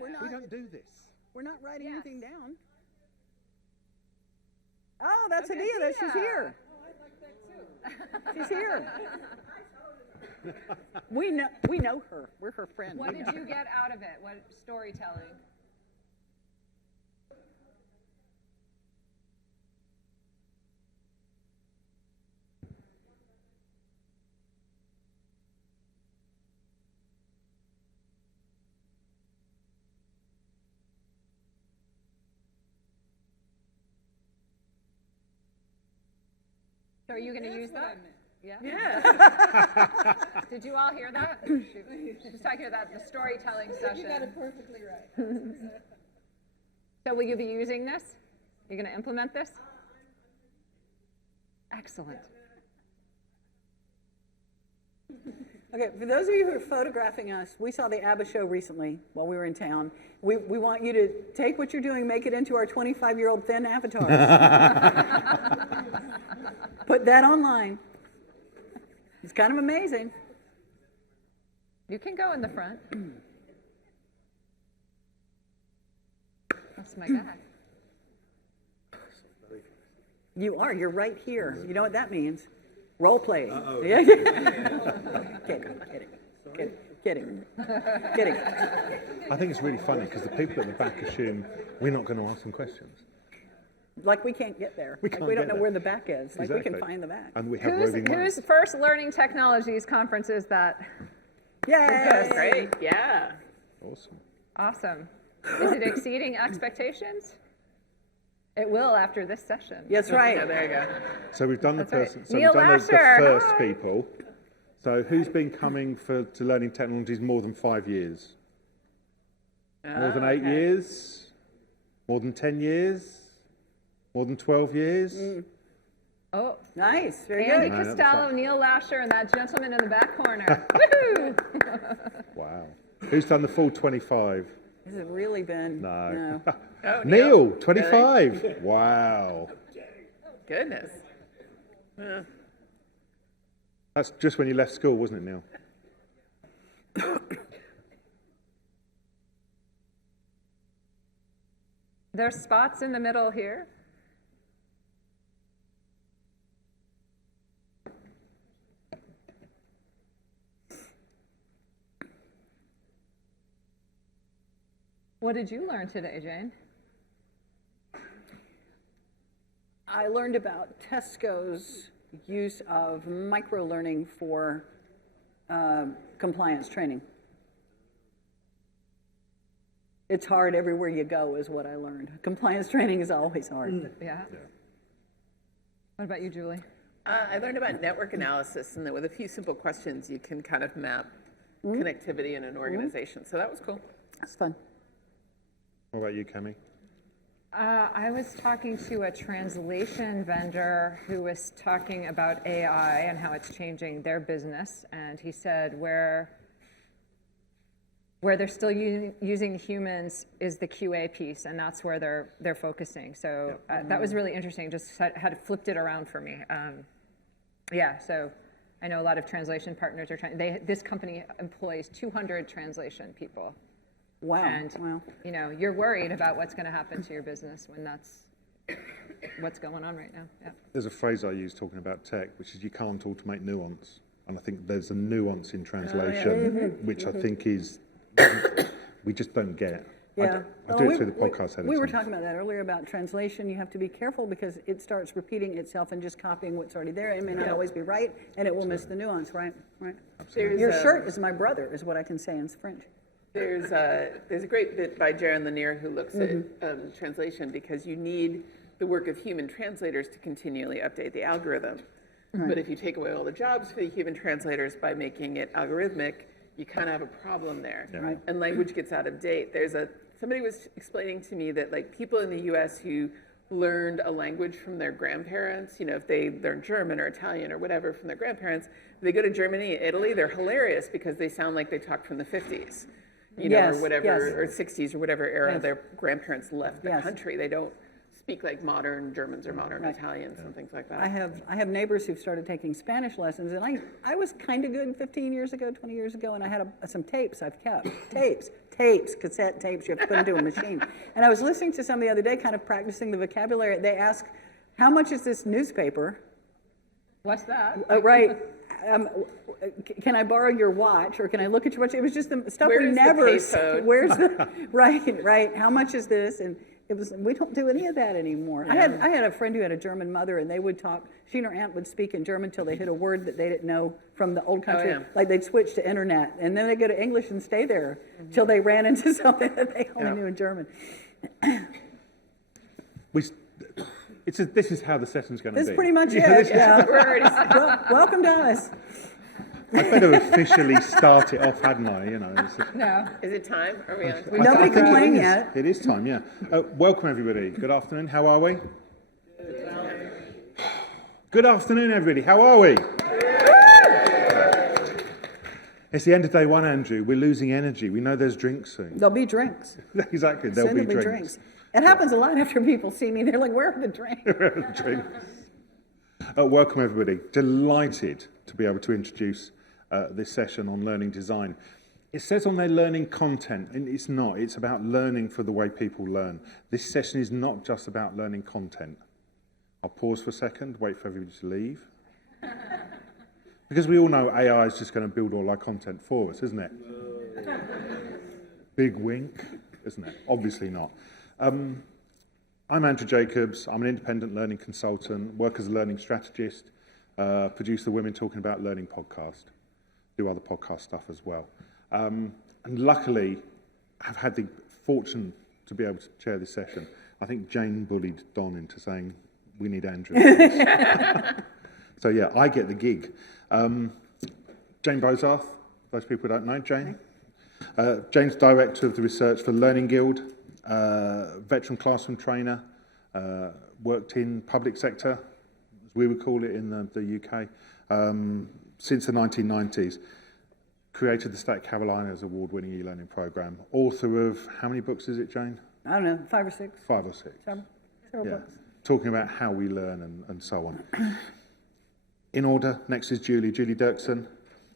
we're not. We don't do this. We're not writing anything down. Oh, that's Adia. That she's here. Oh, I like that too. She's here. We know her. We're her friend. What did you get out of it? What storytelling? So are you going to use that? Yeah. Did you all hear that? Just talking about the storytelling session. You got it perfectly right. So will you be using this? You're going to implement this? Excellent. Okay, for those of you who are photographing us, we saw the ABBA show recently while we were in town. We want you to take what you're doing, make it into our 25-year-old thin avatar. Put that online. It's kind of amazing. You can go in the front. That's my bag. You are. You're right here. You know what that means? Role play. Yeah. Kidding. I think it's really funny because the people at the back assume we're not going to ask them questions. Like we can't get there. We don't know where the back is. Like Exactly. we can find the back. And we have roving minds. Whose first Learning Technologies conference is that? Yay! Great, yeah. Awesome. Awesome. Is it exceeding expectations? It will after this session. That's right. Yeah, there you go. So we've done the That's right. person. So Neil we've done the Lasher, first hi. people. So who's been coming to Learning Technologies more than 5 years? More than 8 years? More than 10 years? More than 12 years? Oh, Nice. Very Andy good. No, that's Costello, fine. Neil Lasher, and that gentleman in the back corner. Woohoo! Wow. Who's done the full 25? Has it really been? No. Oh, Neil, 25. Wow. Goodness. That's just when you left school, wasn't it, Neil? There's spots in the middle here. What did you learn today, Jane? I learned about Tesco's use of micro-learning for compliance training. It's hard everywhere you go is what I learned. Compliance training is always hard. Yeah. What about you, Julie? I learned about network analysis, and that with a few simple questions, you can kind of map connectivity in an organization. So that was cool. That's fun. What about you, Cammy? I was talking to a translation vendor who was talking about AI and how it's changing their business, and he said where they're still using humans is the QA piece, and that's where they're focusing. So that was really interesting. Just had flipped it around for me. Yeah. So I know a lot of translation partners are trying. This company employs 200 translation people. Wow. And wow. you know, you're worried about what's going to happen to your business when that's what's going on right now. Yeah. There's a phrase I use talking about tech, which is you can't automate nuance. And I think there's a nuance in translation, which I think is, we just don't get. Yeah. I do it through the podcast editing. We were talking about that earlier about translation. You have to be careful because it starts repeating itself and just copying what's already there. It may not always be right, and it will miss the nuance, right? Right. Your shirt is my brother, is what I can say in French. There's a great bit by Jaron Lanier who looks at translation, because you need the work of human translators to continually update the algorithm. But if you take away all the jobs for the human translators by making it algorithmic, you kind of have a problem there. Yeah. Right. And language gets out of date. Somebody was explaining to me that like people in the US who learned a language from their grandparents, you know, if they learn German or Italian or whatever from their grandparents, if they go to Germany and Italy, they're hilarious because they sound like they talk from the 50s. You know, or whatever, or 60s or whatever era their grandparents left the country. They don't speak like modern Germans or modern Right. Italians and things like that. I have neighbors who've started taking Spanish lessons, and I was kind of good 15 years ago, 20 years ago, and I had some tapes I've kept. Cassette tapes, you have to put into a machine. And I was listening to some the other day, kind of practicing the vocabulary. They ask, how much is this newspaper? What's that? Right. Can I borrow your watch, or can I look at your watch? It was just the stuff we Where's the never. payphone? Where's the right? How much is this? And it was. We don't do any of that anymore. I had a friend who had a German mother, and they would talk. She and her aunt would speak in German till they hit a word that they didn't know from the old country. yeah. Like they'd switch to internet, and then they'd go to English and stay there till they ran into something that they only knew in German. This is how the session's going to be. This is pretty much it. Yeah. We're already Welcome to us. I better officially start it off, hadn't I? You know. No. Is it time? Are we on? Nobody I think complained it is. yet. It is time, yeah. Welcome, everybody. Good afternoon. How are we? Good afternoon, everybody. How are we? It's the end of day one, Andrew. We're losing energy. We know there's drinks soon. There'll be drinks. Exactly. There'll Soon be drinks. It happens a lot after people see me. They're like, where are the drinks? Drinks. Welcome, everybody. Delighted to be able to introduce this session on learning design. It says on there learning content, and it's not. It's about learning for the way people learn. This session is not just about learning content. I'll pause for a second, wait for everybody to leave. Because we all know AI is just going to build all our content for us, isn't it? Big wink, isn't it? Obviously not. I'm Andrew Jacobs. I'm an independent learning consultant, work as a learning strategist, produce the Women Talking About Learning podcast, do other podcast stuff as well. And luckily, I've had the fortune to be able to chair this session. I think Jane bullied Don into saying, we need Andrew. So yeah, I get the gig. Jane Bozarth, those people who don't know, Jane. Jane's director of the research for Learning Guild, veteran classroom trainer, worked in public sector, as we would call it in the UK, since the 1990s. Created the State Carolinas award-winning e-learning program. Author of, how many books is it, Jane? I don't know, 5 or 6. 5 or 6. Several Yeah, books. talking about how we learn and so on. In order, next is Julie Dirksen,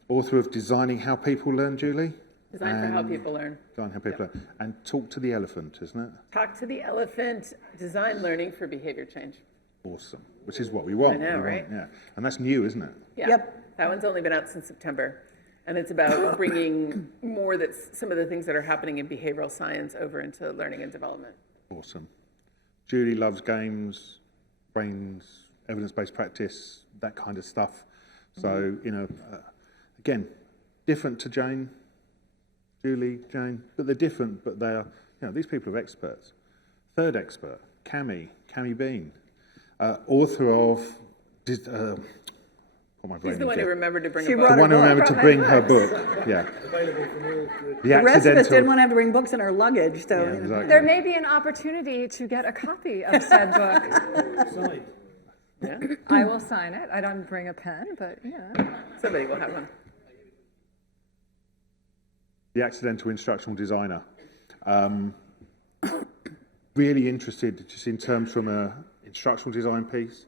author of Designing How People Learn, Julie. Design for how people learn. Design How People Learn. And Talk to the Elephant, isn't it? Talk to the elephant. Design learning for behavior change. Awesome, which is what we want. I know, We right? Yeah, and that's new, isn't it? Yeah. Yep. That one's only been out since September. And it's about bringing more that's some of the things that are happening in behavioral science over into learning and development. Awesome. Julie loves games, brains, evidence-based practice, that kind of stuff. So, you know, again, different to Jane, Julie, Jane, but they're different, but they're, you know, these people are experts. Third expert, Cammy Bean, author of, She's the one who remembered to bring She a brought book. the one who book. remembered to bring her book. Yeah. The rest of us didn't want to have to bring books in our luggage, so. Yeah, exactly. There may be an opportunity to get a copy of said book. Yeah. I will sign it. I don't bring a pen, but yeah. Somebody will have one. The accidental instructional designer. Really interested just in terms from a instructional design piece.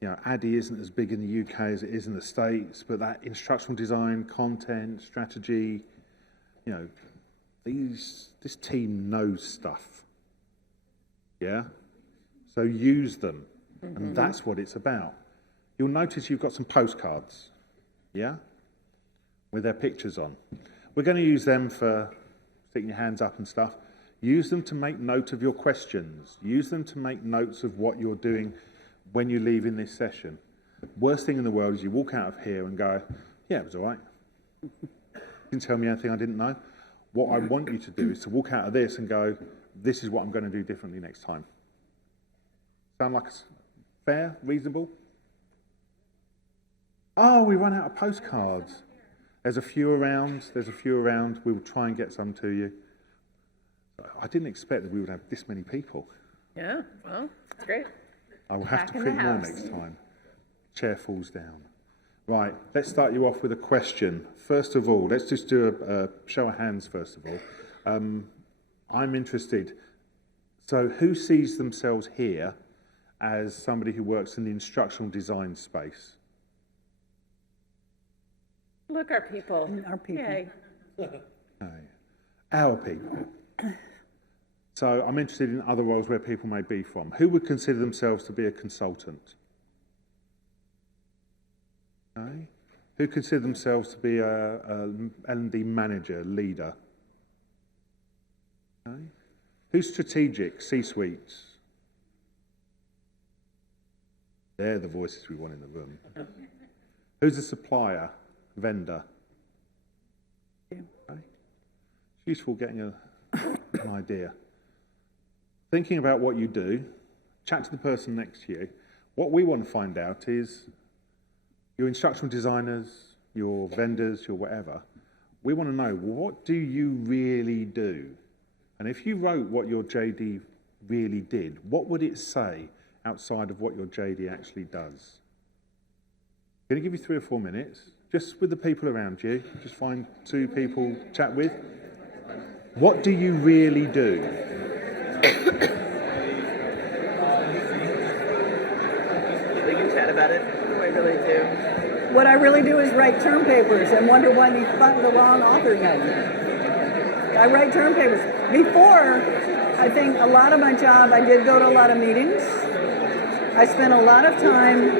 You know, ADDIE isn't as big in the UK as it is in the States, but that instructional design, content, strategy, you know, this team knows stuff. Yeah? So use them. And that's what it's about. You'll notice you've got some postcards. Yeah? With their pictures on. We're going to use them for sticking your hands up and stuff. Use them to make note of your questions. Use them to make notes of what you're doing when you leave in this session. Worst thing in the world is you walk out of here and go, yeah, it was all right. Didn't tell me anything I didn't know. What I want you to do is to walk out of this and go, this is what I'm going to do differently next time. Sound like fair, reasonable? Oh, we run out of postcards. There's a few around. We will try and get some to you. I didn't expect that we would have this many people. Yeah, well, it's great. I will have Back to in the print more house. next time. Chair falls down. Right, let's start you off with a question. First of all, let's just do a show of hands first of all. I'm interested. So who sees themselves here as somebody who works in the instructional design space? Look, our people. Our people. Yay. Our people. So I'm interested in other roles where people may be from. Who would consider themselves to be a consultant? Okay. Who consider themselves to be a L&D manager, leader? Okay. Who's strategic, C-suite? They're the voices we want in the room. Who's a supplier, vendor? Okay. It's useful getting an idea. Thinking about what you do, chat to the person next to you. What we want to find out is your instructional designers, your vendors, your whatever. We want to know, what do you really do? And if you wrote what your JD really did, what would it say outside of what your JD actually does? I'm going to give you 3 or 4 minutes, just with the people around you. Just find 2 people to chat with. What do you really do? We can chat about it. What do I really do? What I really do is write term papers and wonder why the wrong author name. I write term papers. Before, I think a lot of my job, I did go to a lot of meetings. I spent a lot of time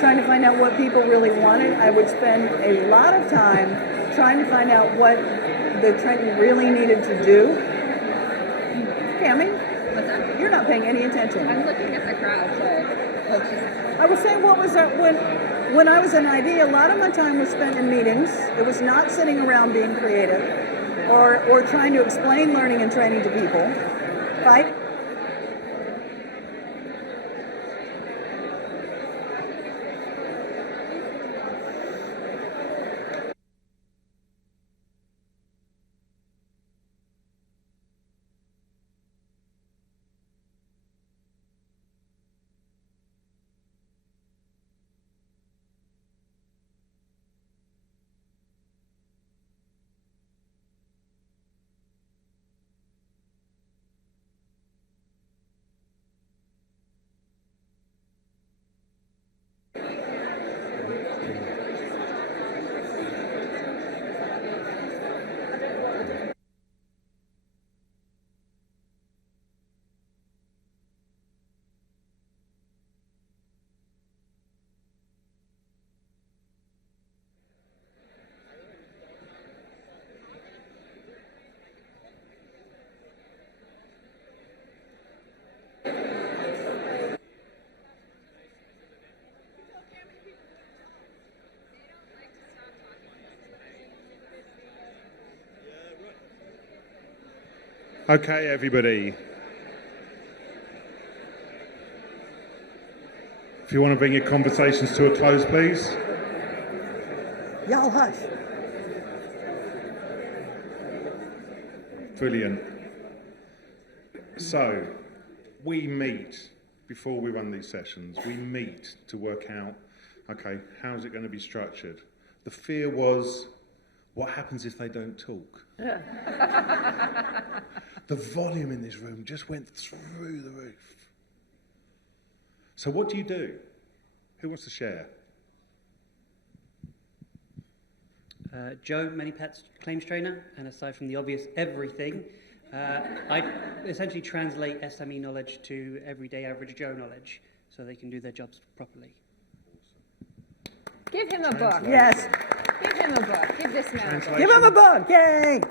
trying to find out what people really wanted. I would spend a lot of time trying to find out what the training really needed to do. Cammy, you're not paying any attention. I'm looking at the crowd, so. I was saying, what was that when I was in ID, a lot of my time was spent in meetings. It was not sitting around being creative or trying to explain learning and training to people, right? Okay, everybody. If you want to bring your conversations to a close, please. Y'all hush. Brilliant. So, we meet, before we run these sessions, we meet to work out, okay, how's it going to be structured? The fear was, what happens if they don't talk? The volume in this room just went through the roof. So what do you do? Who wants to share? Joe, Many Pets claims trainer, and aside from the obvious everything, I essentially translate SME knowledge to everyday average Joe knowledge so they can do their jobs properly. Give him a book. Yes. Give him a book. Give this man a book. Give him a book. Yay.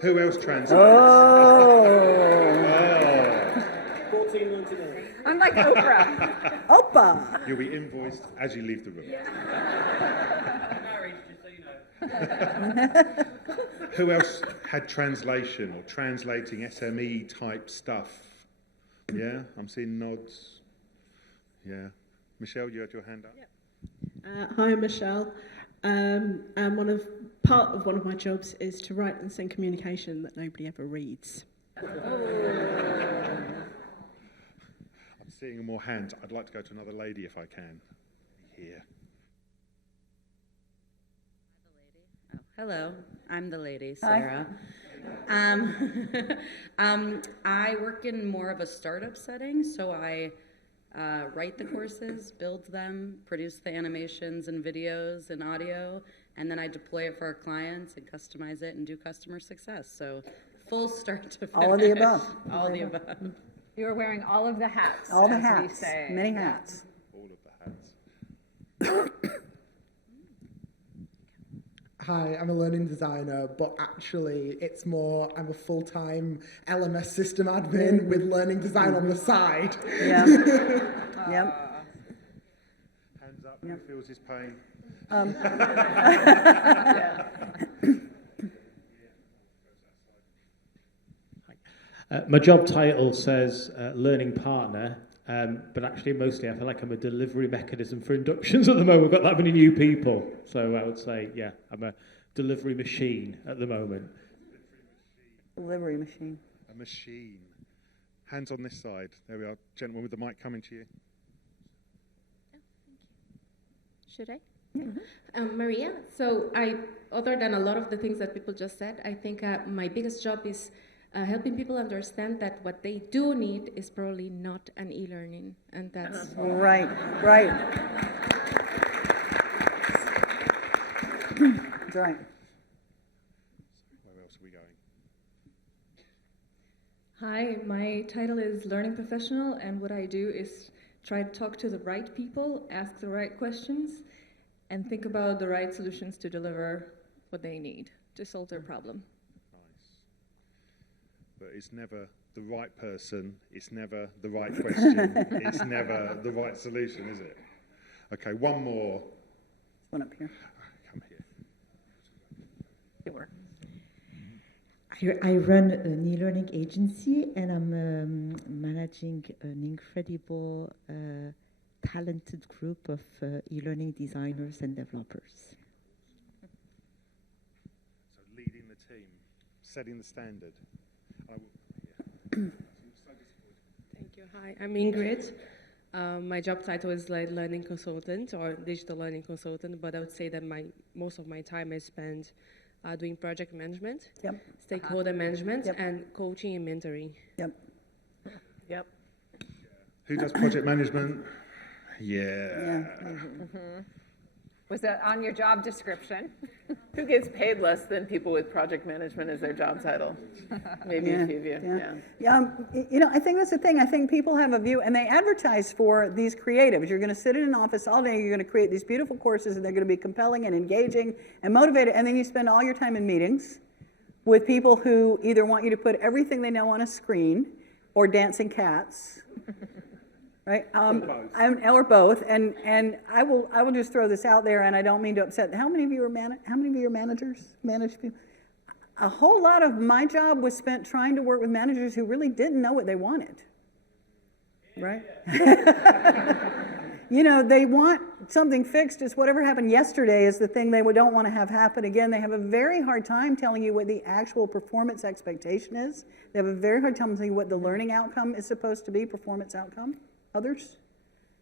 Who else translates? Oh. $14.99. I'm like Oprah. Opa. You'll be invoiced as you leave the room. Married, just so you know. Who else had translation or translating SME type stuff? Yeah, I'm seeing nods. Yeah. Michelle, you had your hand up? Hi, I'm Michelle. And part of one of my jobs is to write and send communication that nobody ever reads. I'm seeing more hands. I'd like to go to another lady if I can. Here. Hello, I'm the lady, Sarah. I work in more of a startup setting, so I write the courses, build them, produce the animations and videos and audio, and then I deploy it for our clients and customize it and do customer success. So full start to finish. All of the above. All of the above. You are wearing all of the hats. All the as we hats, say. many hats. All of the hats. Hi, I'm a learning designer, but actually it's more, I'm a full-time LMS system admin with learning design on the side. Yeah. Yep. Hands up, who feels his pain? My job title says learning partner, but actually mostly I feel like I'm a delivery mechanism for inductions at the moment. We've got that many new people. So I would say, yeah, I'm a delivery machine at the moment. Delivery machine. A machine. Hands on this side. There we are. Gentleman with the mic coming to you. Should I? Yeah. Maria, so other than a lot of the things that people just said, I think my biggest job is helping people understand that what they do need is probably not an e-learning, and that's... Right. That's right. Where else are we going? Hi, my title is Learning Professional, and what I do is try to talk to the right people, ask the right questions, and think about the right solutions to deliver what they need to solve their problem. Nice. But it's never the right person, it's never the right question, it's never the right solution, is it? Okay, one more. One up here. Come here. I run an e-learning agency, and I'm managing an incredible, talented group of e-learning designers and developers. So leading the team, setting the standard. Thank you. Hi, I'm Ingrid. My job title is like learning consultant or digital learning consultant, but I would say that most of my time I spend doing project management, stakeholder management, and coaching and mentoring. Yep. Who does project management? Yeah. Was that on your job description? Who gets paid less than people with project management as their job title? Maybe a few of you. Yeah, I think that's the thing. I think people have a view, and they advertise for these creatives. You're going to sit in an office all day, you're going to create these beautiful courses, and they're going to be compelling and engaging and motivated, and then you spend all your time in meetings with people who either want you to put everything they know on a screen or dancing cats. Right, or both, and I will just throw this out there, and I don't mean to upset. How many of you are managers? Manage people. A whole lot of my job was spent trying to work with managers who really didn't know what they wanted. Right? They want something fixed. It's whatever happened yesterday is the thing they don't want to have happen again. They have a very hard time telling you what the actual performance expectation is. They have a very hard time telling you what the learning outcome is supposed to be, performance outcome. Others?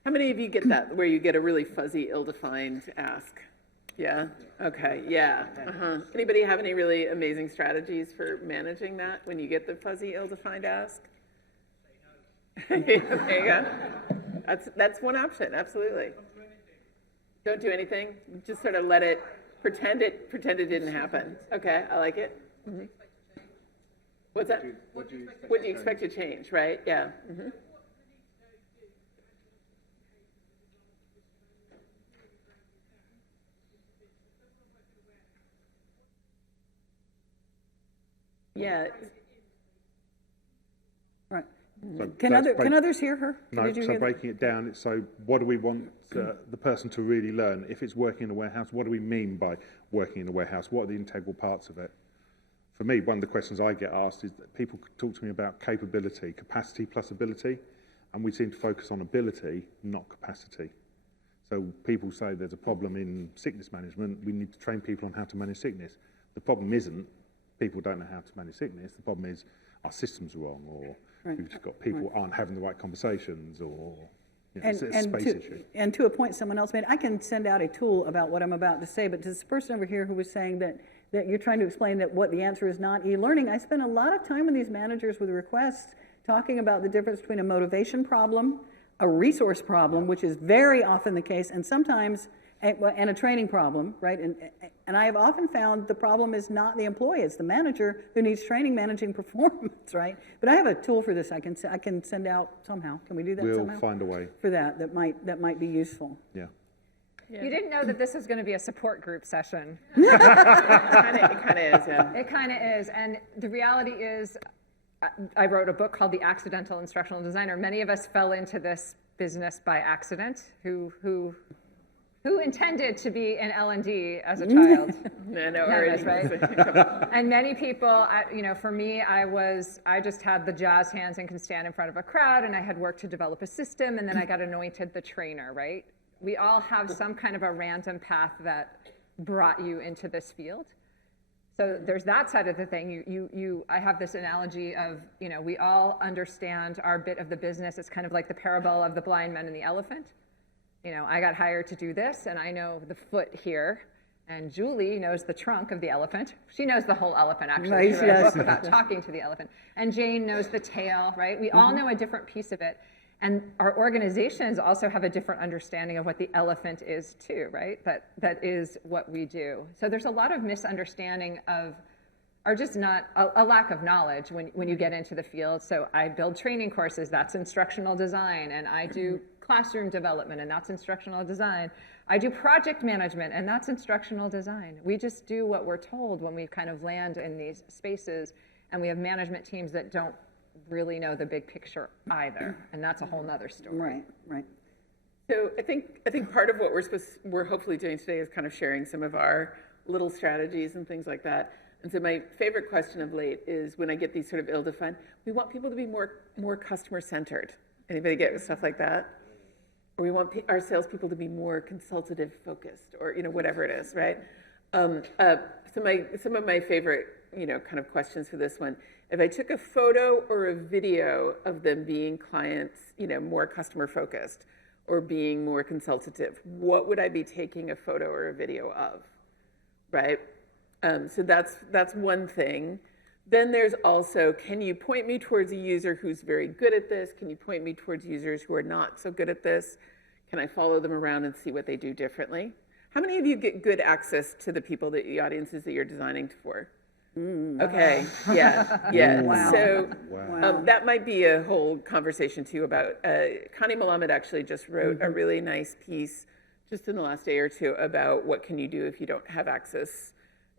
How many of you get that, where you get a really fuzzy, ill-defined ask? Yeah? Okay, yeah. Anybody have any really amazing strategies for managing that when you get the fuzzy, ill-defined ask? There you go. That's one option, absolutely. Don't do anything. Just sort of let it, pretend it didn't happen. Okay, I like it. What's that? What do you expect to change, right? Yeah. Yeah. Right. So can others hear her? No, so breaking it down, it's so what do we want the person to really learn? If it's working in a warehouse, what do we mean by working in a warehouse? What are the integral parts of it? For me, one of the questions I get asked is that people talk to me about capability, capacity plus ability, and we seem to focus on ability, not capacity. So people say there's a problem in sickness management, we need to train people on how to manage sickness. The problem isn't people don't know how to manage sickness. The problem is our system's wrong, or we've just got people aren't having the right conversations, or it's a space issue. And to a point someone else made, I can send out a tool about what I'm about to say, but to this person over here who was saying that that you're trying to explain that what the answer is not e-learning. I spend a lot of time with these managers with requests talking about the difference between a motivation problem, a resource problem, which is very often the case, and sometimes, and a training problem, right? And I have often found the problem is not the employee, it's the manager who needs training managing performance, right? But I have a tool for this I can send out somehow. Can we do that somehow? We'll find a way. For that might be useful. Yeah. You didn't know that this was going to be a support group session. It kind of is, yeah. It kind of is. And the reality is, I wrote a book called The Accidental Instructional Designer. Many of us fell into this business by accident, who intended to be in L&D as a child. That's right. And many people, for me, I just had the jazz hands and can stand in front of a crowd, and I had worked to develop a system, and then I got anointed the trainer, right? We all have some kind of a random path that brought you into this field. So there's that side of the thing. I have this analogy of, we all understand our bit of the business. It's kind of like the parable of the blind man and the elephant. I got hired to do this, and I know the foot here, and Julie knows the trunk of the elephant. She knows the whole elephant, actually. Right, She wrote a book about talking to the elephant. And Jane knows the tail, right? We all know a different piece of it. And our organizations also have a different understanding of what the elephant is too, right? That is what we do. So there's a lot of misunderstanding of, or just not, a lack of knowledge when you get into the field. So I build training courses, that's instructional design, and I do classroom development, and that's instructional design. I do project management, and that's instructional design. We just do what we're told when we kind of land in these spaces, and we have management teams that don't really know the big picture either, and that's a whole nother story. Right. So I think part of what we're hopefully doing today is kind of sharing some of our little strategies and things like that. And so my favorite question of late is when I get these sort of ill-defined, we want people to be more customer-centered. Anybody get stuff like that? Or we want our salespeople to be more consultative-focused, or whatever it is, right? Some of my favorite kind of questions for this one. If I took a photo or a video of them being clients, more customer focused or being more consultative, what would I be taking a photo or a video of, right? So that's one thing. Then there's also, can you point me towards a user who's very good at this? Can you point me towards users who are not so good at this? Can I follow them around and see what they do differently? How many of you get good access to the the audiences that you're designing for? Okay, yeah. Wow. So Wow. that might be a whole conversation too about, Connie Malamed actually just wrote a really nice piece just in the last day or two about what can you do if you don't have access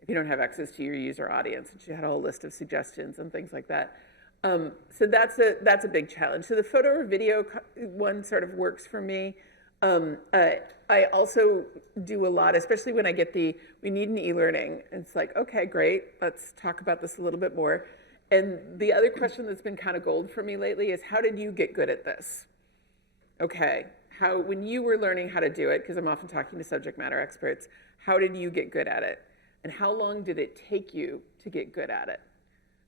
to your user audience. And she had a whole list of suggestions and things like that. So that's a big challenge. So the photo or video one sort of works for me. I also do a lot, especially when I get we need an e-learning. It's like, okay, great, let's talk about this a little bit more. And the other question that's been kind of gold for me lately is, how did you get good at this? Okay, when you were learning how to do it, because I'm often talking to subject matter experts, how did you get good at it? And how long did it take you to get good at it?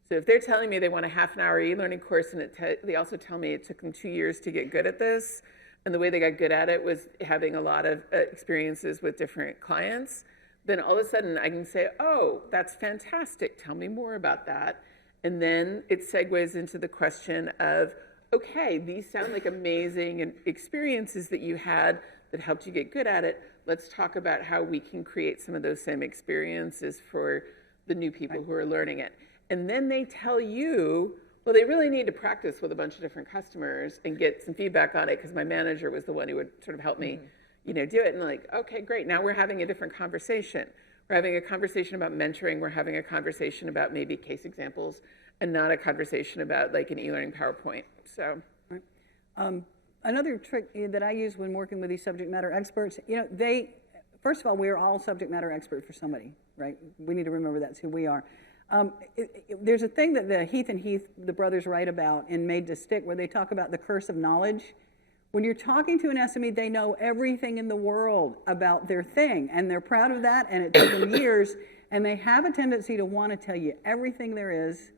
So if they're telling me they want a half-an-hour e-learning course, and they also tell me it took them 2 years to get good at this, and the way they got good at it was having a lot of experiences with different clients, then all of a sudden I can say, oh, that's fantastic, tell me more about that. And then it segues into the question of, okay, these sound like amazing experiences that you had that helped you get good at it. Let's talk about how we can create some of those same experiences for the new people who are learning it. And then they tell you, well, they really need to practice with a bunch of different customers and get some feedback on it, because my manager was the one who would sort of help me, do it. And like, okay, great. Now we're having a different conversation. We're having a conversation about mentoring. We're having a conversation about maybe case examples, and not a conversation about like an e-learning PowerPoint. So, another trick that I use when working with these subject matter experts, first of all, we're all subject matter experts for somebody, right? We need to remember that's who we are. There's a thing that the Heath and Heath, the brothers, write about in Made to Stick, where they talk about the curse of knowledge. When you're talking to an SME, they know everything in the world about their thing, and they're proud of that, and it took them years, and they have a tendency to want to tell you everything there is.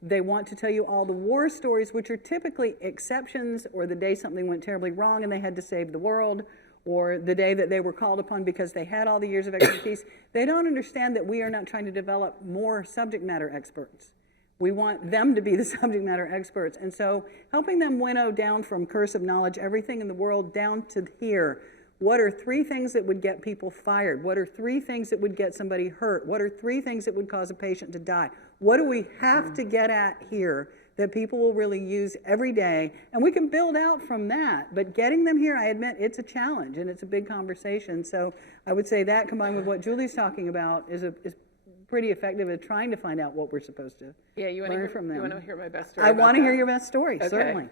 They want to tell you all the war stories, which are typically exceptions, or the day something went terribly wrong and they had to save the world, or the day that they were called upon because they had all the years of expertise. They don't understand that we are not trying to develop more subject matter experts. We want them to be the subject matter experts. And so helping them winnow down from curse of knowledge, everything in the world, down to here. What are 3 things that would get people fired? What are 3 things that would get somebody hurt? What are 3 things that would cause a patient to die? What do we have to get at here that people will really use every day? And we can build out from that. But getting them here, I admit, it's a challenge and it's a big conversation. So I would say that combined with what Julie's talking about is pretty effective at trying to find out what we're supposed to learn from them. You want to hear my best story? I want to hear your best story, Okay. certainly.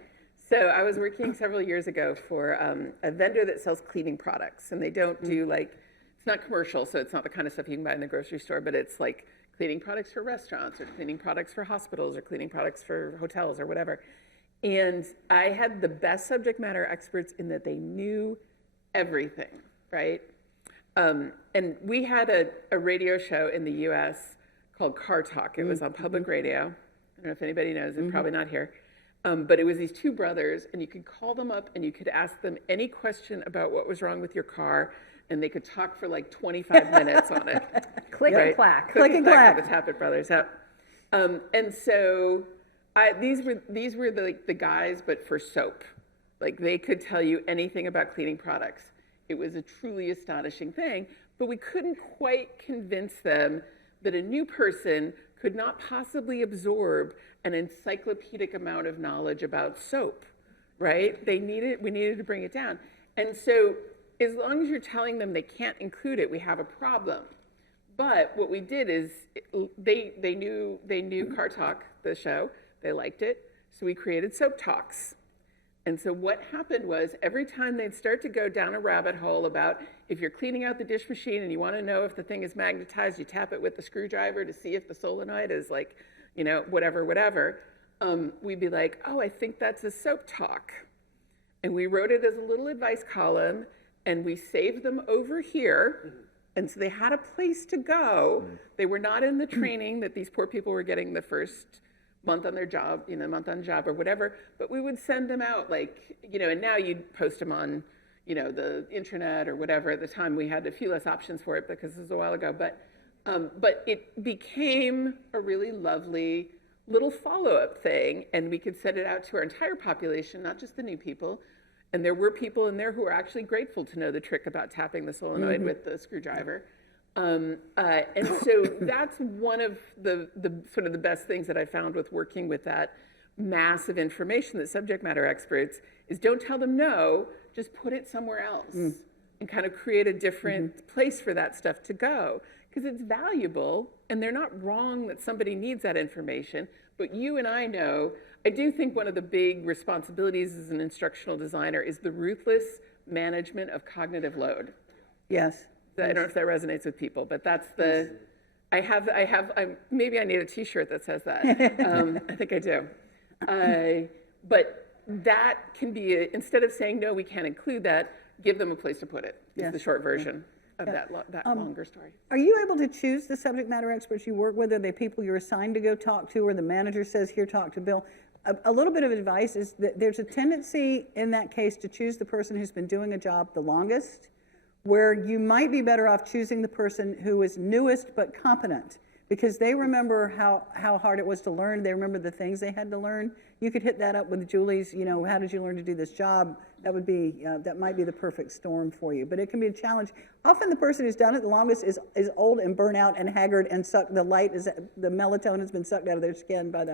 So I was working several years ago for a vendor that sells cleaning products, and they don't do it's not commercial, so it's not the kind of stuff you can buy in the grocery store, but it's like cleaning products for restaurants or cleaning products for hospitals or cleaning products for hotels or whatever. And I had the best subject matter experts in that they knew everything, right? And we had a radio show in the US called Car Talk. It was on public radio. I don't know if anybody knows it, probably not here. But it was these 2 brothers, and you could call them up and you could ask them any question about what was wrong with your car, and they could talk for like 25 minutes on it. Click and clack. Click and clack. The Tappet brothers. And so these were the guys, but for soap. Like they could tell you anything about cleaning products. It was a truly astonishing thing, but we couldn't quite convince them that a new person could not possibly absorb an encyclopedic amount of knowledge about soap, right? We needed to bring it down. And so as long as you're telling them they can't include it, we have a problem. But what we did is they knew Car Talk, the show, they liked it, so we created Soap Talks. And so what happened was every time they'd start to go down a rabbit hole about if you're cleaning out the dish machine and you want to know if the thing is magnetized, you tap it with the screwdriver to see if the solenoid is like, whatever. We'd be like, oh, I think that's a soap talk. And we wrote it as a little advice column and we saved them over here. And so they had a place to go. They were not in the training that these poor people were getting the first month on their job, month on job or whatever, but we would send them out and now you'd post them on, the internet or whatever. At the time we had a few less options for it because this was a while ago, but it became a really lovely little follow-up thing, and we could send it out to our entire population, not just the new people. And there were people in there who were actually grateful to know the trick about tapping the solenoid with the screwdriver. And so that's one of the sort of the best things that I found with working with that mass of information that subject matter experts is don't tell them no, just put it somewhere else and kind of create a different place for that stuff to go. Because it's valuable, and they're not wrong that somebody needs that information, but you and I know, I do think one of the big responsibilities as an instructional designer is the ruthless management of cognitive load. Yes. I don't know if that resonates with people, but that's maybe I need a t-shirt that says that. I think I do. But that can be, instead of saying, no, we can't include that, give them a place to put it. It's the short version of that longer story. Are you able to choose the subject matter experts you work with? Are they people you're assigned to go talk to, or the manager says, here, talk to Bill? A little bit of advice is that there's a tendency in that case to choose the person who's been doing a job the longest, where you might be better off choosing the person who is newest but competent, because they remember how hard it was to learn. They remember the things they had to learn. You could hit that up with Julie's, how did you learn to do this job? That would be, that might be the perfect storm for you. But it can be a challenge. Often the person who's done it the longest is old and burnt out and haggard and the melatonin has been sucked out of their skin by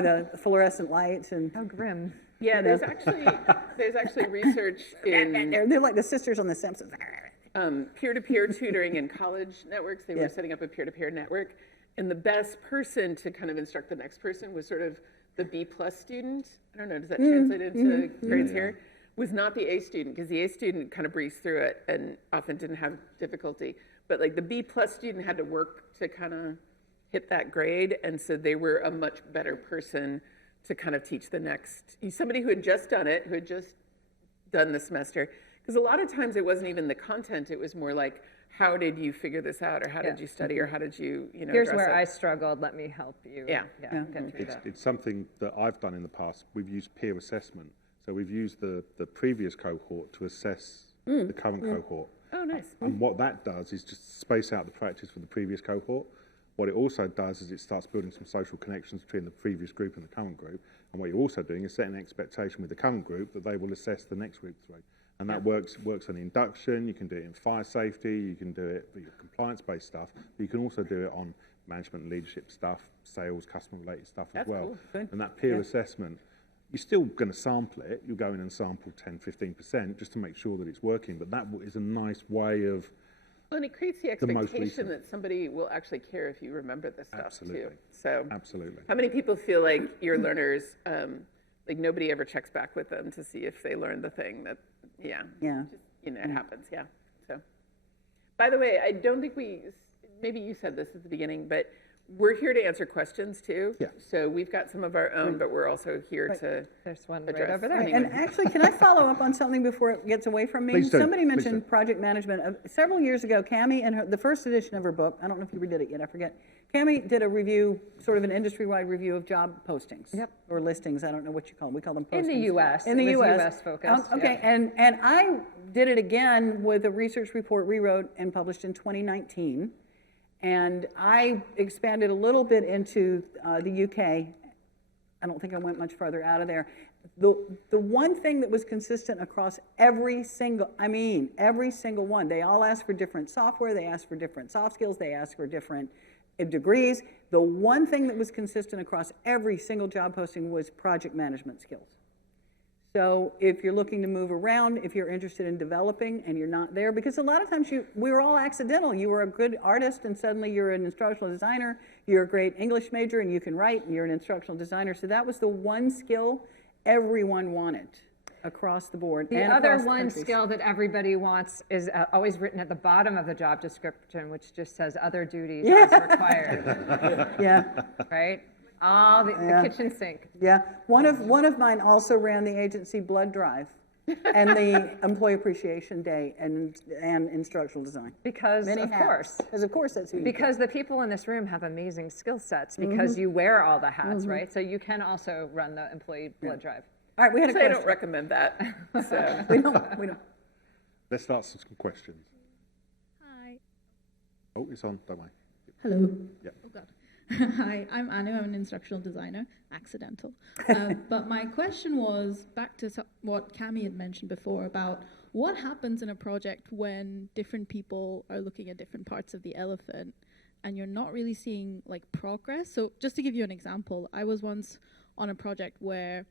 the fluorescent lights. And how grim. Yeah, there's actually research in... They're like the sisters on The Simpsons. Peer-to-peer tutoring in college networks. They were setting up a peer-to-peer network. And the best person to kind of instruct the next person was sort of the B+ student. I don't know, does that translate into grades here? Was not the A student, because the A student kind of breezed through it and often didn't have difficulty. But like the B+ student had to work to kind of hit that grade. And so they were a much better person to kind of teach the next, somebody who had just done it, who had just done the semester. Because a lot of times it wasn't even the content, it was more like, how did you figure this out, or how did you study, or how did you, here's where I struggled, let me help you. Get through that. It's something that I've done in the past. We've used peer assessment. So we've used the previous cohort to assess the current cohort. Oh, nice. And what that does is just space out the practice for the previous cohort. What it also does is it starts building some social connections between the previous group and the current group. And what you're also doing is setting an expectation with the current group that they will assess the next group through. And that works on induction, you can do it in fire safety, you can do it for your compliance-based stuff, but you can also do it on management and leadership stuff, sales, customer-related stuff as well. Cool. Good. And that peer assessment, you're still going to sample it. You'll go in and sample 10, 15% just to make sure that it's working. But that is a nice way of... Well, and it creates the expectation that somebody will actually care if you remember this stuff too. So, absolutely. How many people feel like your learners, like nobody ever checks back with them to see if they learned the thing that, Yeah. just, it happens, yeah. So, by the way, I don't think maybe you said this at the beginning, but we're here to answer questions too. Yeah. So we've got some of our own, but we're also here to There's one address right over there. anyone. And actually, can I follow up on something before it gets away from me? Please do. Somebody Please mentioned do. project management. Several years ago, Cammy, in the first edition of her book, I don't know if you redid it yet, I forget. Cammy did a review, sort of an industry-wide review of job postings. Yep. Or listings, I don't know what you call them. We call them postings. In the U.S. In the It was U.S. US focused, Okay, and I did it again with a research report rewrote and published in 2019. And I expanded a little bit into the UK. I don't think I went much farther out of there. The one thing that was consistent across every single one, they all asked for different software, they asked for different soft skills, they asked for different degrees. The one thing that was consistent across every single job posting was project management skills. So if you're looking to move around, if you're interested in developing and you're not there, because a lot of times we were all accidental. You were a good artist and suddenly you're an instructional designer, you're a great English major and you can write and you're an instructional designer. So that was the one skill everyone wanted across the board. The other one skill that everybody wants is always written at the bottom of the job description, which just says other duties as required. Yeah. Right? All the kitchen sink. Yeah. One of mine also ran the agency blood drive and the employee appreciation day and instructional design. Because of course that's who you because the people in this room have amazing skill sets because you wear all the hats, right? So you can also run the employee blood drive. All right, we had a question. I don't recommend that. So. We don't. Let's start some questions. Hi. Oh, it's on, don't worry. Hello. Yeah. Oh, God. Hi, I'm Anu. I'm an instructional designer, accidental. But my question was back to what Cammy had mentioned before about what happens in a project when different people are looking at different parts of the elephant and you're not really seeing like progress. So just to give you an example, I was once on a project where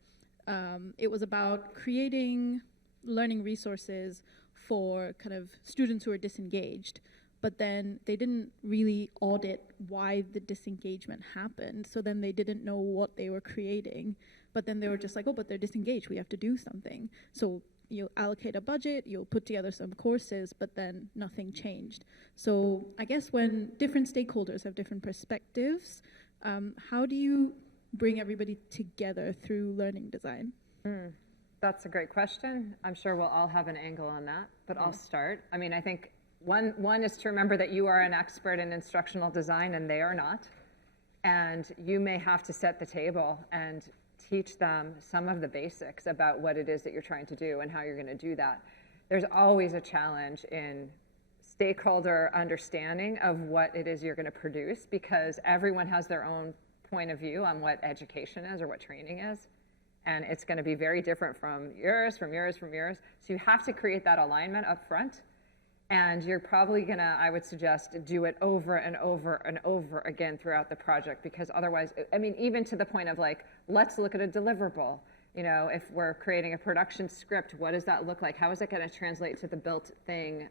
it was about creating learning resources for kind of students who are disengaged. But then they didn't really audit why the disengagement happened. So then they didn't know what they were creating. But then they were just like, oh, but they're disengaged. We have to do something. So you'll allocate a budget, you'll put together some courses, but then nothing changed. So I guess when different stakeholders have different perspectives, how do you bring everybody together through learning design? That's a great question. I'm sure we'll all have an angle on that, but I'll start. I mean, I think one is to remember that you are an expert in instructional design and they are not. And you may have to set the table and teach them some of the basics about what it is that you're trying to do and how you're going to do that. There's always a challenge in stakeholder understanding of what it is you're going to produce because everyone has their own point of view on what education is or what training is. And it's going to be very different from yours, from yours, from yours. So you have to create that alignment up front. And you're probably going to, I would suggest, do it over and over and over again throughout the project because otherwise, I mean, even to the point of like, let's look at a deliverable. You know, if we're creating a production script, what does that look like? How is it going to translate to the built thing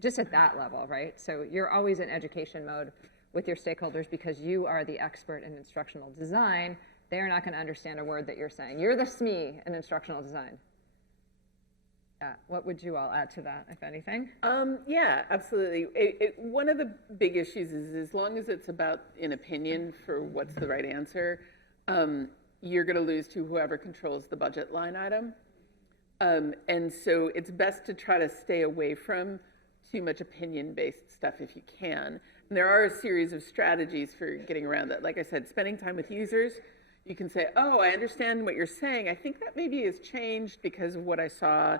just at that level, right? So you're always in education mode with your stakeholders because you are the expert in instructional design. They're not going to understand a word that you're saying. You're the SME in instructional design. What would you all add to that, if anything? Yeah, absolutely. One of the big issues is as long as it's about an opinion for what's the right answer, you're going to lose to whoever controls the budget line item. And so it's best to try to stay away from too much opinion-based stuff if you can. And there are a series of strategies for getting around that. Like I said, spending time with users. You can say, oh, I understand what you're saying. I think that maybe has changed because of what I saw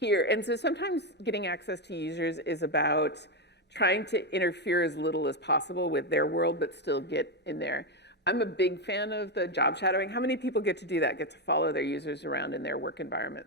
here. And so sometimes getting access to users is about trying to interfere as little as possible with their world, but still get in there. I'm a big fan of the job shadowing. How many people get to do that, get to follow their users around in their work environment?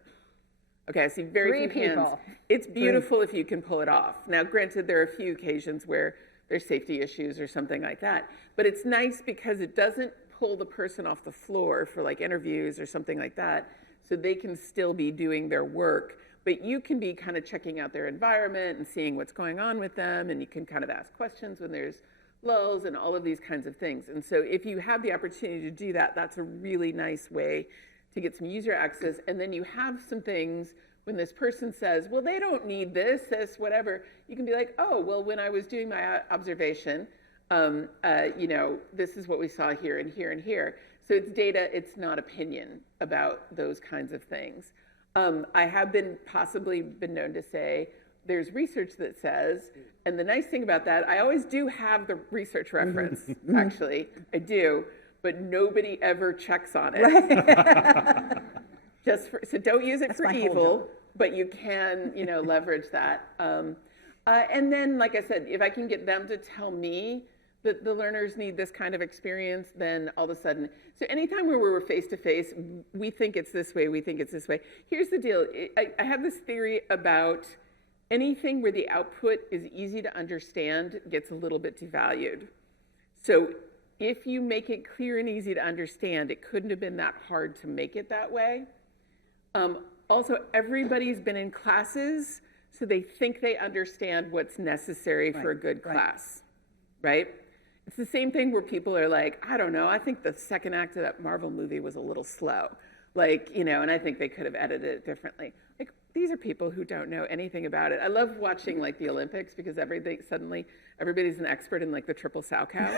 Okay, I see very few hands. It's beautiful if you can pull it off. Now, granted, there are a few occasions where there's safety issues or something like that, but it's nice because it doesn't pull the person off the floor for like interviews or something like that, so they can still be doing their work, but you can be kind of checking out their environment and seeing what's going on with them, and you can kind of ask questions when there's lulls and all of these kinds of things. And so if you have the opportunity to do that, that's a really nice way to get some user access. And then you have some things when this person says, well, they don't need this, whatever, you can be like, oh, well, when I was doing my observation, you know, this is what we saw here and here and here. So it's data, it's not opinion about those kinds of things. I have possibly been known to say, there's research that says, and the nice thing about that, I always do have the research reference, actually, I do, but nobody ever checks on it. Right. So don't use it for evil, but you can, you know, leverage that. And then, like I said, if I can get them to tell me that the learners need this kind of experience, then all of a sudden, so anytime where we're face-to-face, we think it's this way, we think it's this way. Here's the deal, I have this theory about anything where the output is easy to understand gets a little bit devalued. So if you make it clear and easy to understand, it couldn't have been that hard to make it that way. Also, everybody's been in classes, so they think they understand what's necessary for a good class, right? It's the same thing where people are like, I don't know, I think the second act of that Marvel movie was a little slow. Like, you know, and I think they could have edited it differently. Like, these are people who don't know anything about it. I love watching like the Olympics because suddenly everybody's an expert in like the triple sow cow.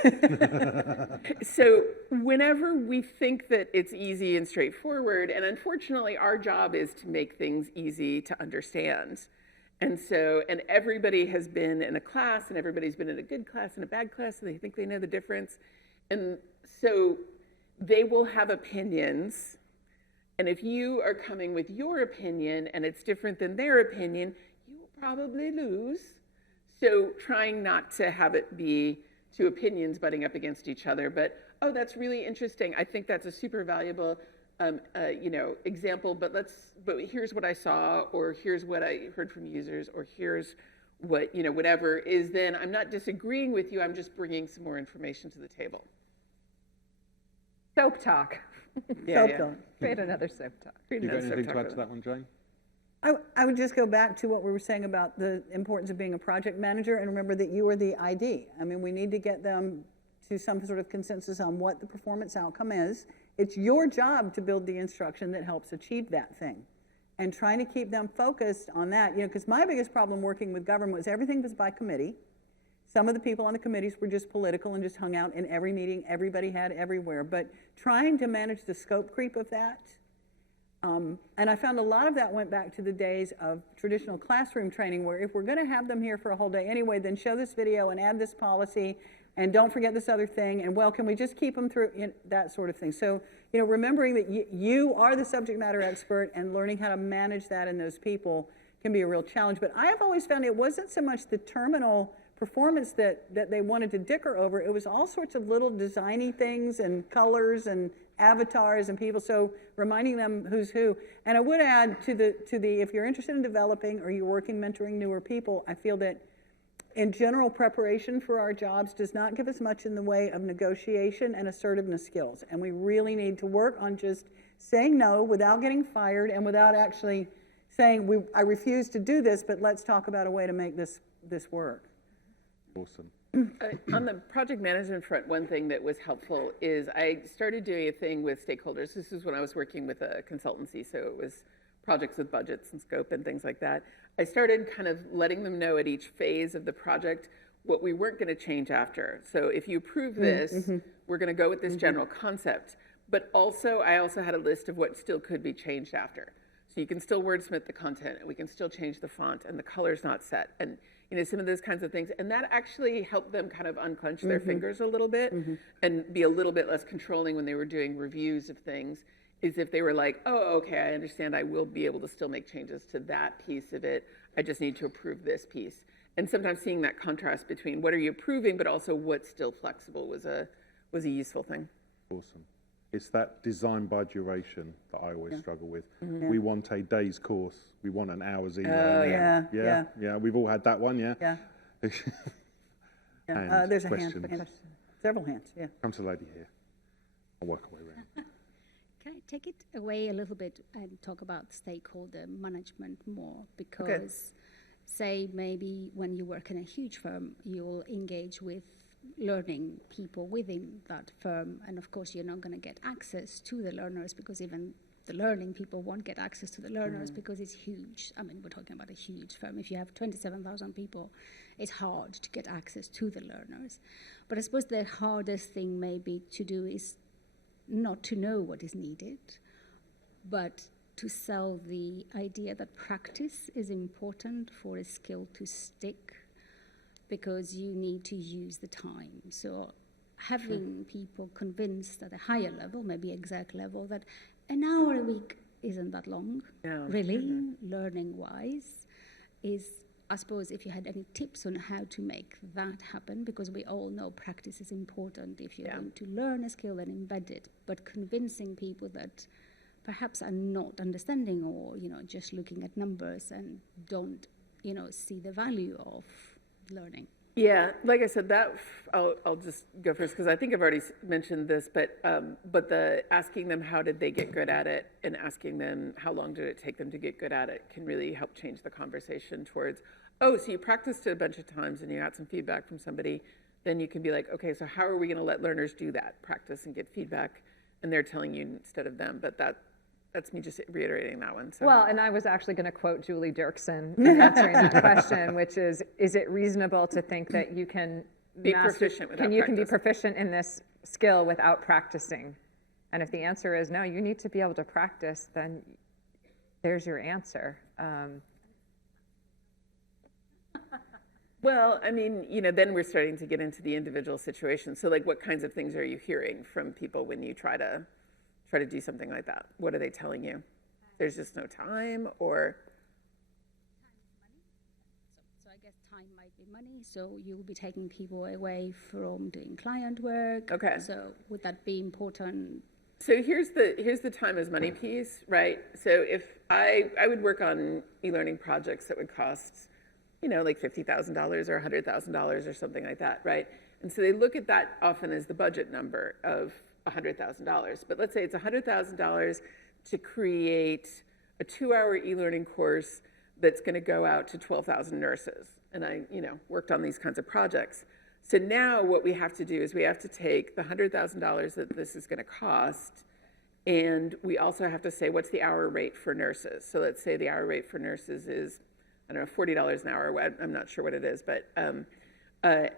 So whenever we think that it's easy and straightforward, and unfortunately our job is to make things easy to understand. And so, and everybody has been in a class, and everybody's been in a good class and a bad class, and they think they know the difference. And so they will have opinions. And if you are coming with your opinion and it's different than their opinion, you will probably lose. So trying not to have it be two opinions butting up against each other, but, oh, that's really interesting. I think that's a super valuable you know, example, but here's what I saw, or here's what I heard from users, or here's what, you know, whatever is, then I'm not disagreeing with you, I'm just bringing some more information to the table. Soap talk. Soap talk. Create another soap talk. You got anything to add to that one, Jane? I would just go back to what we were saying about the importance of being a project manager, and remember that you are the ID. I mean, we need to get them to some sort of consensus on what the performance outcome is. It's your job to build the instruction that helps achieve that thing. And trying to keep them focused on that, you know, because my biggest problem working with government was everything was by committee. Some of the people on the committees were just political and just hung out in every meeting everybody had everywhere. But trying to manage the scope creep of that, and I found a lot of that went back to the days of traditional classroom training, where if we're going to have them here for a whole day anyway, then show this video and add this policy, and don't forget this other thing, and well, can we just keep them through, that sort of thing. So, you know, remembering that you are the subject matter expert, and learning how to manage that in those people can be a real challenge. But I have always found it wasn't so much the terminal performance that they wanted to dicker over. It was all sorts of little designy things and colors and avatars and people, so reminding them who's who. And I would add to the if you're interested in developing or you're working mentoring newer people, I feel that in general, preparation for our jobs does not give us much in the way of negotiation and assertiveness skills. And we really need to work on just saying no without getting fired and without actually saying, I refuse to do this, but let's talk about a way to make this work. Awesome. On the project management front, one thing that was helpful is I started doing a thing with stakeholders. This is when I was working with a consultancy, so it was projects with budgets and scope and things like that. I started kind of letting them know at each phase of the project what we weren't going to change after. So if you approve this, we're going to go with this general concept. But also, I also had a list of what still could be changed after. So you can still wordsmith the content, and we can still change the font, and the color's not set, and you know, some of those kinds of things. And that actually helped them kind of unclench their fingers a little bit and be a little bit less controlling when they were doing reviews of things. is if they were like, oh, okay, I understand, I will be able to still make changes to that piece of it. I just need to approve this piece. And sometimes seeing that contrast between what are you approving, but also what's still flexible was a useful thing. Awesome. It's that design by duration that I always struggle with. We want a day's course. We want an hour's e-learning. Yeah. We've all had that one, yeah? Yeah. And There's a questions. hand. Several hands, yeah. Come to the lady here. I'll work away around. Can I take it away a little bit and talk about stakeholder management more? Because, say, maybe when you work in a huge firm, you'll engage with learning people within that firm, and of course, you're not going to get access to the learners because even the learning people won't get access to the learners because it's huge. I mean, we're talking about a huge firm. If you have 27,000 people, it's hard to get access to the learners. But I suppose the hardest thing maybe to do is not to know what is needed, but to sell the idea that practice is important for a skill to stick, because you need to use the time. So having people convinced at a higher level, maybe exec level, that an hour a week isn't that long, really, learning-wise, is, I suppose, if you had any tips on how to make that happen, because we all know practice is important if you're going to learn a skill and embed it, but convincing people that perhaps are not understanding or, just looking at numbers and don't, see the value of learning. Yeah, like I said, that I'll just go first because I think I've already mentioned this, but the asking them how did they get good at it and asking them how long did it take them to get good at it can really help change the conversation towards, oh, so you practiced it a bunch of times and you got some feedback from somebody, then you can be like, okay, so how are we going to let learners do that, practice and get feedback, and they're telling you instead of them, but that's me just reiterating that one. So. Well, and I was actually going to quote Julie Dirksen in answering that question, which is it reasonable to think that you can be proficient without you can be proficient in this skill without practicing? And if the answer is no, you need to be able to practice, then there's your answer. Well, I mean, then we're starting to get into the individual situation. So, like, what kinds of things are you hearing from people when you try to do something like that? What are they telling you? There's just no time, or? So I guess time might be money, so you'll be taking people away from doing client work. Okay. So would that be important? So here's the time as money piece, right? So if I would work on e-learning projects that would cost, like $50,000 or $100,000 or something like that, right? And so they look at that often as the budget number of $100,000, but let's say it's $100,000 to create a 2-hour e-learning course that's going to go out to 12,000 nurses. And I, worked on these kinds of projects. So now what we have to do is we have to take the $100,000 that this is going to cost, and we also have to say what's the hour rate for nurses. So let's say the hour rate for nurses is, I don't know, $40 an hour. I'm not sure what it is, but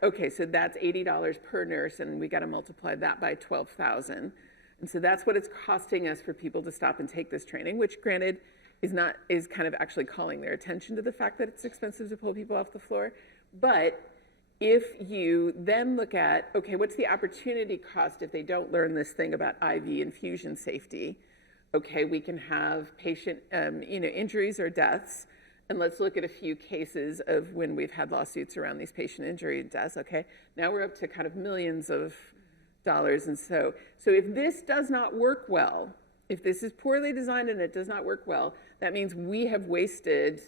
okay, so that's $80 per nurse, and we got to multiply that by 12,000. And so that's what it's costing us for people to stop and take this training, which granted is kind of actually calling their attention to the fact that it's expensive to pull people off the floor. But if you then look at, okay, what's the opportunity cost if they don't learn this thing about IV infusion safety? Okay, we can have patient injuries or deaths. And let's look at a few cases of when we've had lawsuits around these patient injury and deaths, okay? Now we're up to kind of millions of dollars. And so if this does not work well, if this is poorly designed and it does not work well, that means we have wasted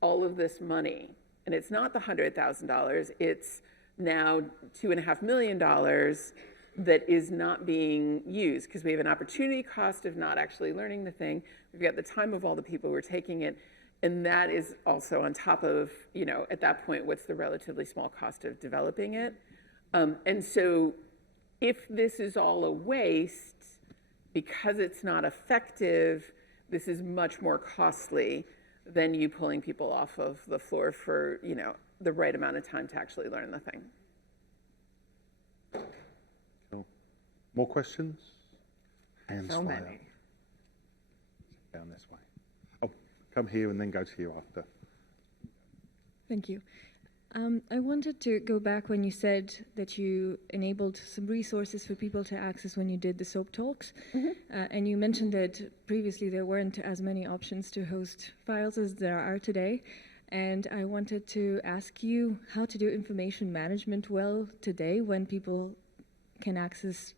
all of this money. And it's not the $100,000, it's now $2.5 million that is not being used because we have an opportunity cost of not actually learning the thing. We've got the time of all the people who are taking it. And that is also on top of, at that point, what's the relatively small cost of developing it. And so if this is all a waste, because it's not effective, this is much more costly than you pulling people off of the floor for, the right amount of time to actually learn the thing. Cool. More questions? Hands So fly many. up. Down this way. Oh, come here and then go to you after. Thank you. I wanted to go back when you said that you enabled some resources for people to access when you did the SOAP talks. And you mentioned that previously there weren't as many options to host files as there are today. And I wanted to ask you how to do information management well today when people can access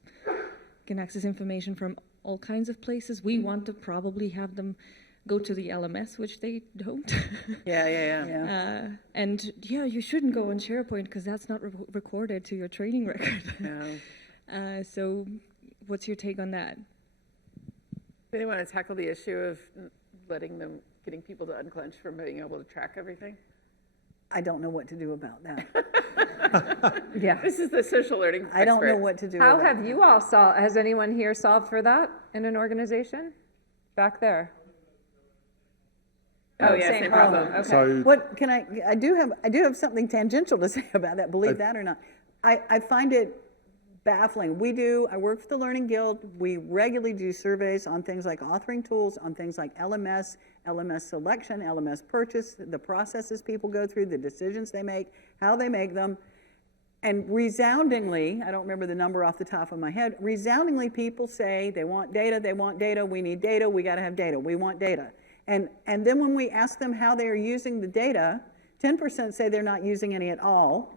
information from all kinds of places. We want to probably have them go to the LMS, which they don't. And yeah, you shouldn't go on SharePoint because that's not recorded to your training record. So what's your take on that? Do they want to tackle the issue of getting people to unclench from being able to track everything? I don't know what to do about that. Yeah. This is the social learning expert. I don't know what to do How about have you all solved, has anyone here solved for that in an organization? Back there. Oh, yeah, same problem. Okay. So What can I do have something tangential to say about that, believe that or not. I find it baffling. I work for the Learning Guild. We regularly do surveys on things like authoring tools, on things like LMS selection, LMS purchase, the processes people go through, the decisions they make, how they make them. And resoundingly, I don't remember the number off the top of my head, resoundingly people say they want data, we need data, we gotta have data, we want data. And then when we ask them how they are using the data, 10% say they're not using any at all.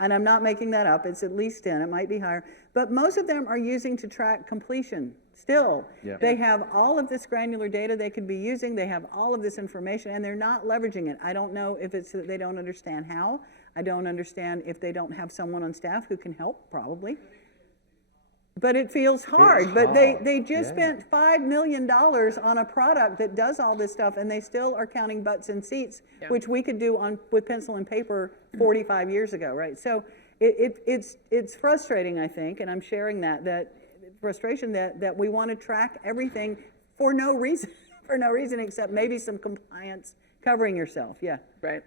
And I'm not making that up, it's at least 10, it might be higher. But most of them are using to track completion still. Yeah. They have all of this granular data they could be using, they have all of this information, and they're not leveraging it. I don't know if it's that they don't understand how. I don't understand if they don't have someone on staff who can help, probably. But it feels hard. But they just spent $5 million on a product that does all this stuff, and they still are counting butts and seats, which we could do with pencil and paper 45 years ago, right? So it's frustrating, I think, and I'm sharing that frustration that we want to track everything for no reason, except maybe some compliance, covering yourself, Right.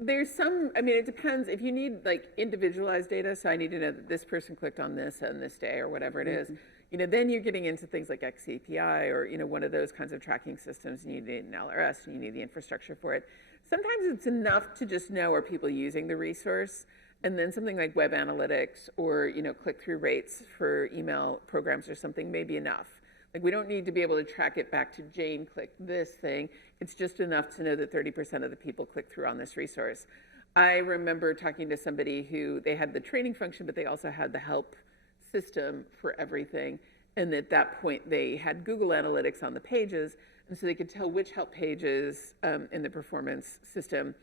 There's some, it depends. If you need like individualized data, so I need to know that this person clicked on this day or whatever it is, then you're getting into things like XCPI or, one of those kinds of tracking systems. You need an LRS, and you need the infrastructure for it. Sometimes it's enough to just know, are people using the resource? And then something like web analytics or, click-through rates for email programs or something may be enough. Like, we don't need to be able to track it back to Jane clicked this thing. It's just enough to know that 30% of the people click through on this resource. I remember talking to somebody who, they had the training function, but they also had the help system for everything. And at that point, they had Google Analytics on the pages, and so they could tell which help pages in the performance system,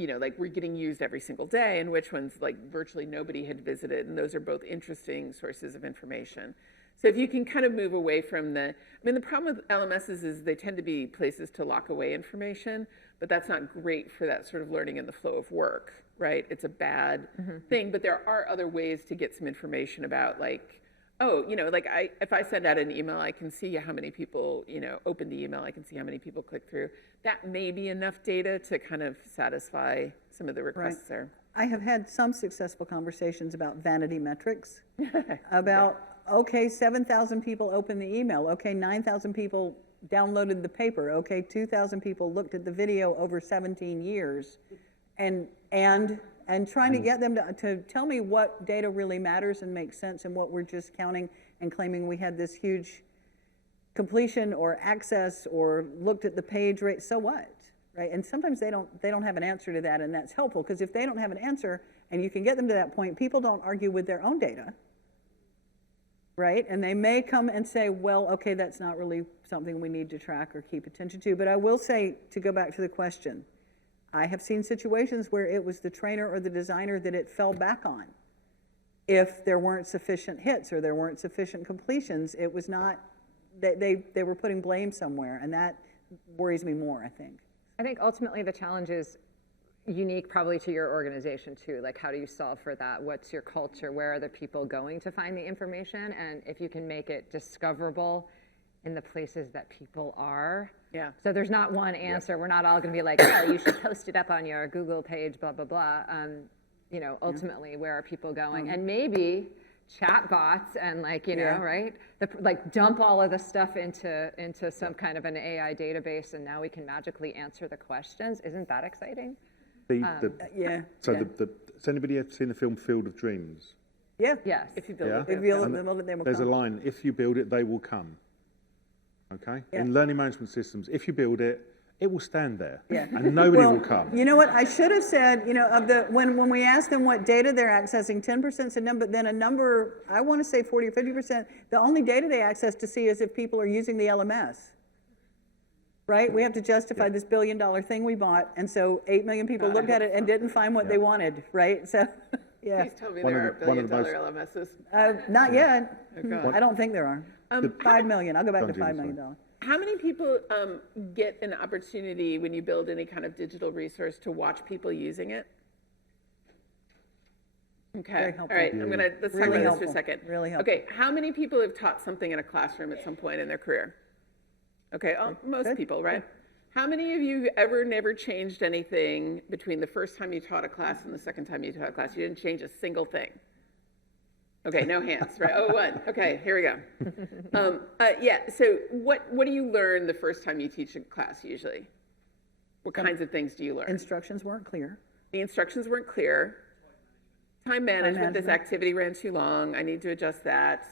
were getting used every single day, and which ones, virtually nobody had visited. And those are both interesting sources of information. So if you can kind of move away from the problem with LMSs is they tend to be places to lock away information, but that's not great for that sort of learning in the flow of work, right? It's a bad thing, but there are other ways to get some information about if I send out an email, I can see how many people, open the email, I can see how many people click through. That may be enough data to kind of satisfy some of the requests there. I have had some successful conversations about vanity metrics, about, okay, 7,000 people opened the email. Okay, 9,000 people downloaded the paper. Okay, 2,000 people looked at the video over 17 years. And trying to get them to tell me what data really matters and makes sense and what we're just counting and claiming we had this huge completion or access or looked at the page rate. So what? Right? And sometimes they don't have an answer to that, and that's helpful, because if they don't have an answer and you can get them to that point, people don't argue with their own data. Right? And they may come and say, well, okay, that's not really something we need to track or keep attention to. But I will say, to go back to the question, I have seen situations where it was the trainer or the designer that it fell back on. If there weren't sufficient hits or there weren't sufficient completions, it was not, they were putting blame somewhere, and that worries me more, I think. I think ultimately the challenge is unique probably to your organization too. Like, how do you solve for that? What's your culture? Where are the people going to find the information? And if you can make it discoverable in the places that people are. Yeah. So there's not one answer. We're not all going to be like, oh, you should post it up on your Google page, blah, blah, blah. Ultimately, where are people going? And maybe chat bots and right? Dump all of the stuff into some kind of an AI database, and now we can magically answer the questions. Isn't that exciting? Yeah. So yeah. has anybody ever seen the film Field of Dreams? Yeah. Yes. If you build Yeah. it. If you And build it, they will There's a come. line, if you build it, they will come. Okay? Yeah. In learning management systems, if you build it, it will stand there. Yeah. And nobody Well, will come. You know what? I should have said, when we asked them what data they're accessing, 10% said no, but then a number, I want to say 40 or 50%, the only data they access to see is if people are using the LMS. Right? We have to justify this $1 billion thing we bought, and so 8 million people looked at it and didn't find what they wanted, right? So, yeah. Please tell me One there of are the- one of billion-dollar the LMSs. Not yet. Oh, God. I don't think there are. 5 million. I'll go back to $5 million. How many people get an opportunity when you build any kind of digital resource to watch people using it? Okay. Very All helpful. right. Let's talk Really about this for a helpful. second. Really helpful. Okay. How many people have taught something in a classroom at some point in their career? Okay. Most people, right? How many of you ever never changed anything between the first time you taught a class and the second time you taught a class? You didn't change a single thing. Okay, no hands, right? Oh, one. Okay, here we go. Yeah, so what do you learn the first time you teach a class usually? What kinds of things do you learn? Instructions weren't clear. The instructions weren't clear. Time management, this activity ran too long. I need to adjust that.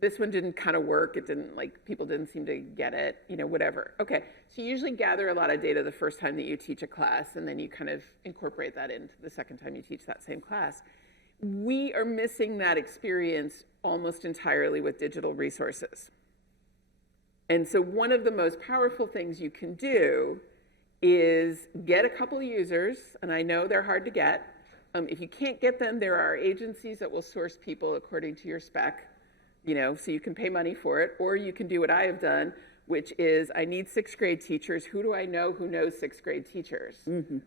This one didn't kind of work. It didn't, people didn't seem to get it, whatever. Okay, so you usually gather a lot of data the first time that you teach a class, and then you kind of incorporate that into the second time you teach that same class. We are missing that experience almost entirely with digital resources. And so one of the most powerful things you can do is get a couple of users, and I know they're hard to get. If you can't get them, there are agencies that will source people according to your spec, so you can pay money for it, or you can do what I have done, which is I need 6th grade teachers. Who do I know who knows 6th grade teachers,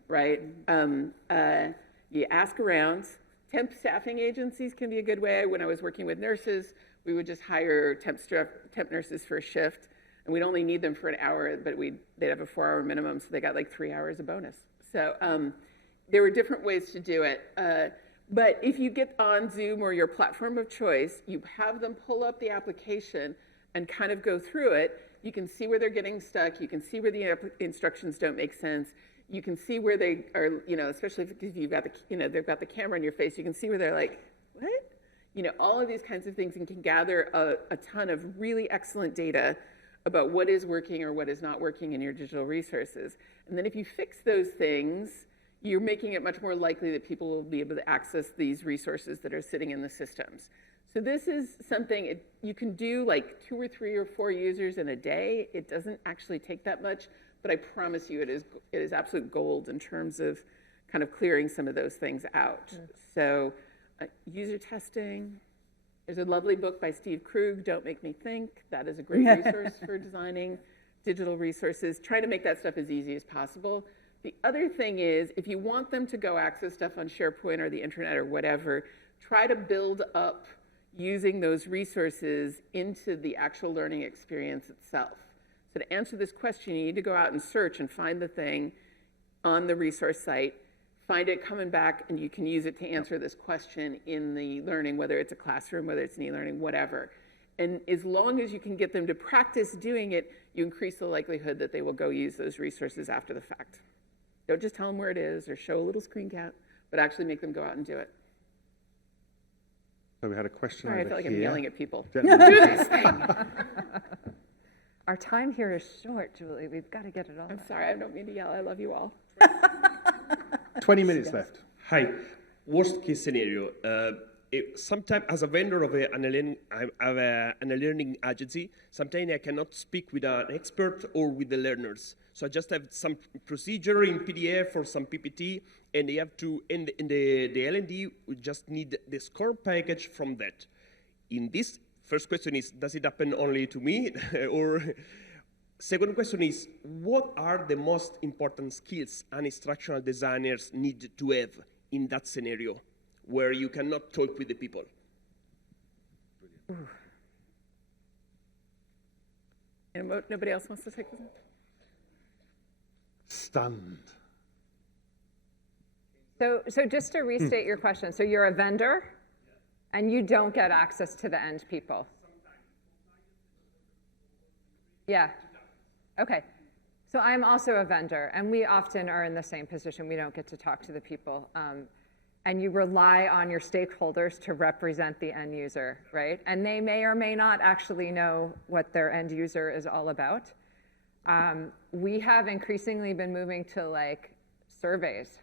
right? You ask around. Temp staffing agencies can be a good way. When I was working with nurses, we would just hire temp nurses for a shift, and we'd only need them for an hour, but they'd have a 4-hour minimum, so they got 3 hours of bonus. So there were different ways to do it. But if you get on Zoom or your platform of choice, you have them pull up the application and kind of go through it. You can see where they're getting stuck. You can see where the instructions don't make sense. You can see where they are, especially if you've got they've got the camera in your face, you can see where they're like, what? All of these kinds of things, and can gather a ton of really excellent data about what is working or what is not working in your digital resources. And then if you fix those things, you're making it much more likely that people will be able to access these resources that are sitting in the systems. So this is something you can do 2 or 3 or 4 users in a day. It doesn't actually take that much. But I promise you it is absolute gold in terms of kind of clearing some of those things out. So user testing. There's a lovely book by Steve Krug, Don't Make Me Think. That is a great resource for designing digital resources. Try to make that stuff as easy as possible. The other thing is, if you want them to go access stuff on SharePoint or the internet or whatever, try to build up using those resources into the actual learning experience itself. So to answer this question, you need to go out and search and find the thing on the resource site, find it coming back, and you can use it to answer this question in the learning, whether it's a classroom, whether it's an e-learning, whatever. And as long as you can get them to practice doing it, you increase the likelihood that they will go use those resources after the fact. Don't just tell them where it is or show a little screen cap, but actually make them go out and do it. So we had a question Sorry, over I feel like here. I'm yelling at people. Do this thing. Our time here is short, Julie. We've got to get it all. I'm sorry, I don't mean to yell. I love you all. 20 minutes left. Hi. Worst case scenario. Sometimes as a vendor of an learning agency, sometimes I cannot speak with an expert or with the learners. So I just have some procedure in PDF or some PPT, and they have to, and the L&D would just need the score package from that. In this, first question is, does it happen only to me? Or second question is, what are the most important skills an instructional designers need to have in that scenario where you cannot talk with the people? And nobody else wants to take this one? Stunned. So just to restate your question, so you're a vendor and you don't get access to the end people? Yeah. Okay. So I'm also a vendor, and we often are in the same position. We don't get to talk to the people. And you rely on your stakeholders to represent the end user, right? And they may or may not actually know what their end user is all about. We have increasingly been moving to like surveys.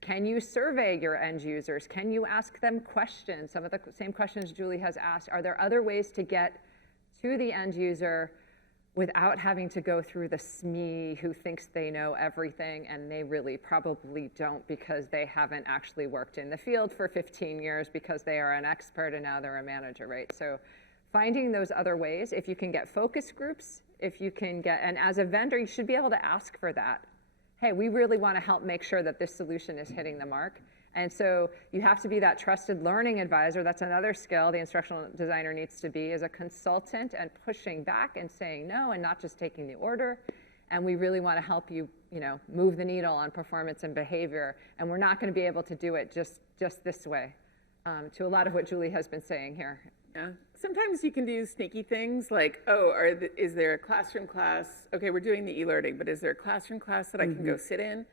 Can you survey your end users? Can you ask them questions? Some of the same questions Julie has asked. Are there other ways to get to the end user without having to go through the SME who thinks they know everything, and they really probably don't because they haven't actually worked in the field for 15 years because they are an expert and now they're a manager, right? So finding those other ways, if you can get focus groups, if you can get, and as a vendor, you should be able to ask for that. Hey, we really want to help make sure that this solution is hitting the mark. And so you have to be that trusted learning advisor. That's another skill the instructional designer needs to be, is a consultant and pushing back and saying no and not just taking the order. And we really want to help you, move the needle on performance and behavior. And we're not going to be able to do it just this way, to a lot of what Julie has been saying here. Yeah. Sometimes you can do sneaky things like, is there a classroom class? Okay, we're doing the e-learning, but is there a classroom class that I can go sit in?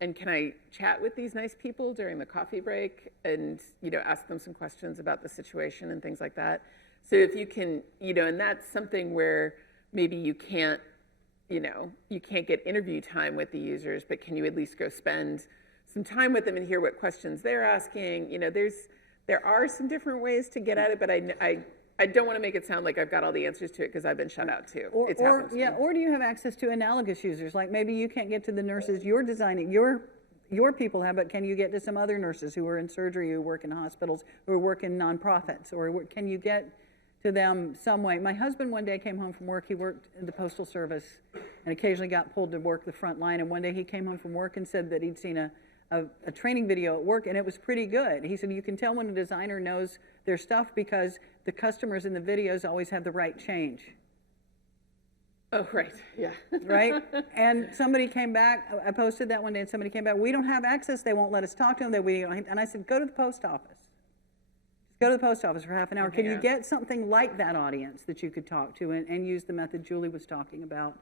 And can I chat with these nice people during the coffee break and, ask them some questions about the situation and things like that? So if you can, and that's something where maybe you can't get interview time with the users, but can you at least go spend some time with them and hear what questions they're asking? There are some different ways to get at it, but I don't want to make it sound like I've got all the answers to it because I've been shut out too. Or do you have access to analogous users? Like maybe you can't get to the nurses you're designing, your people have, but can you get to some other nurses who are in surgery, who work in hospitals, who work in nonprofits, or can you get to them some way? My husband one day came home from work. He worked in the Postal Service and occasionally got pulled to work the front line. And one day he came home from work and said that he'd seen a training video at work, and it was pretty good. He said you can tell when a designer knows their stuff because the customers in the videos always have the right change. Oh, right, yeah. Right? And somebody came back, I posted that one day, and somebody came back, we don't have access, they won't let us talk to them, and I said, go to the post office. Just go to the post office for half an hour. Can you get something like that audience that you could talk to and use the method Julie was talking about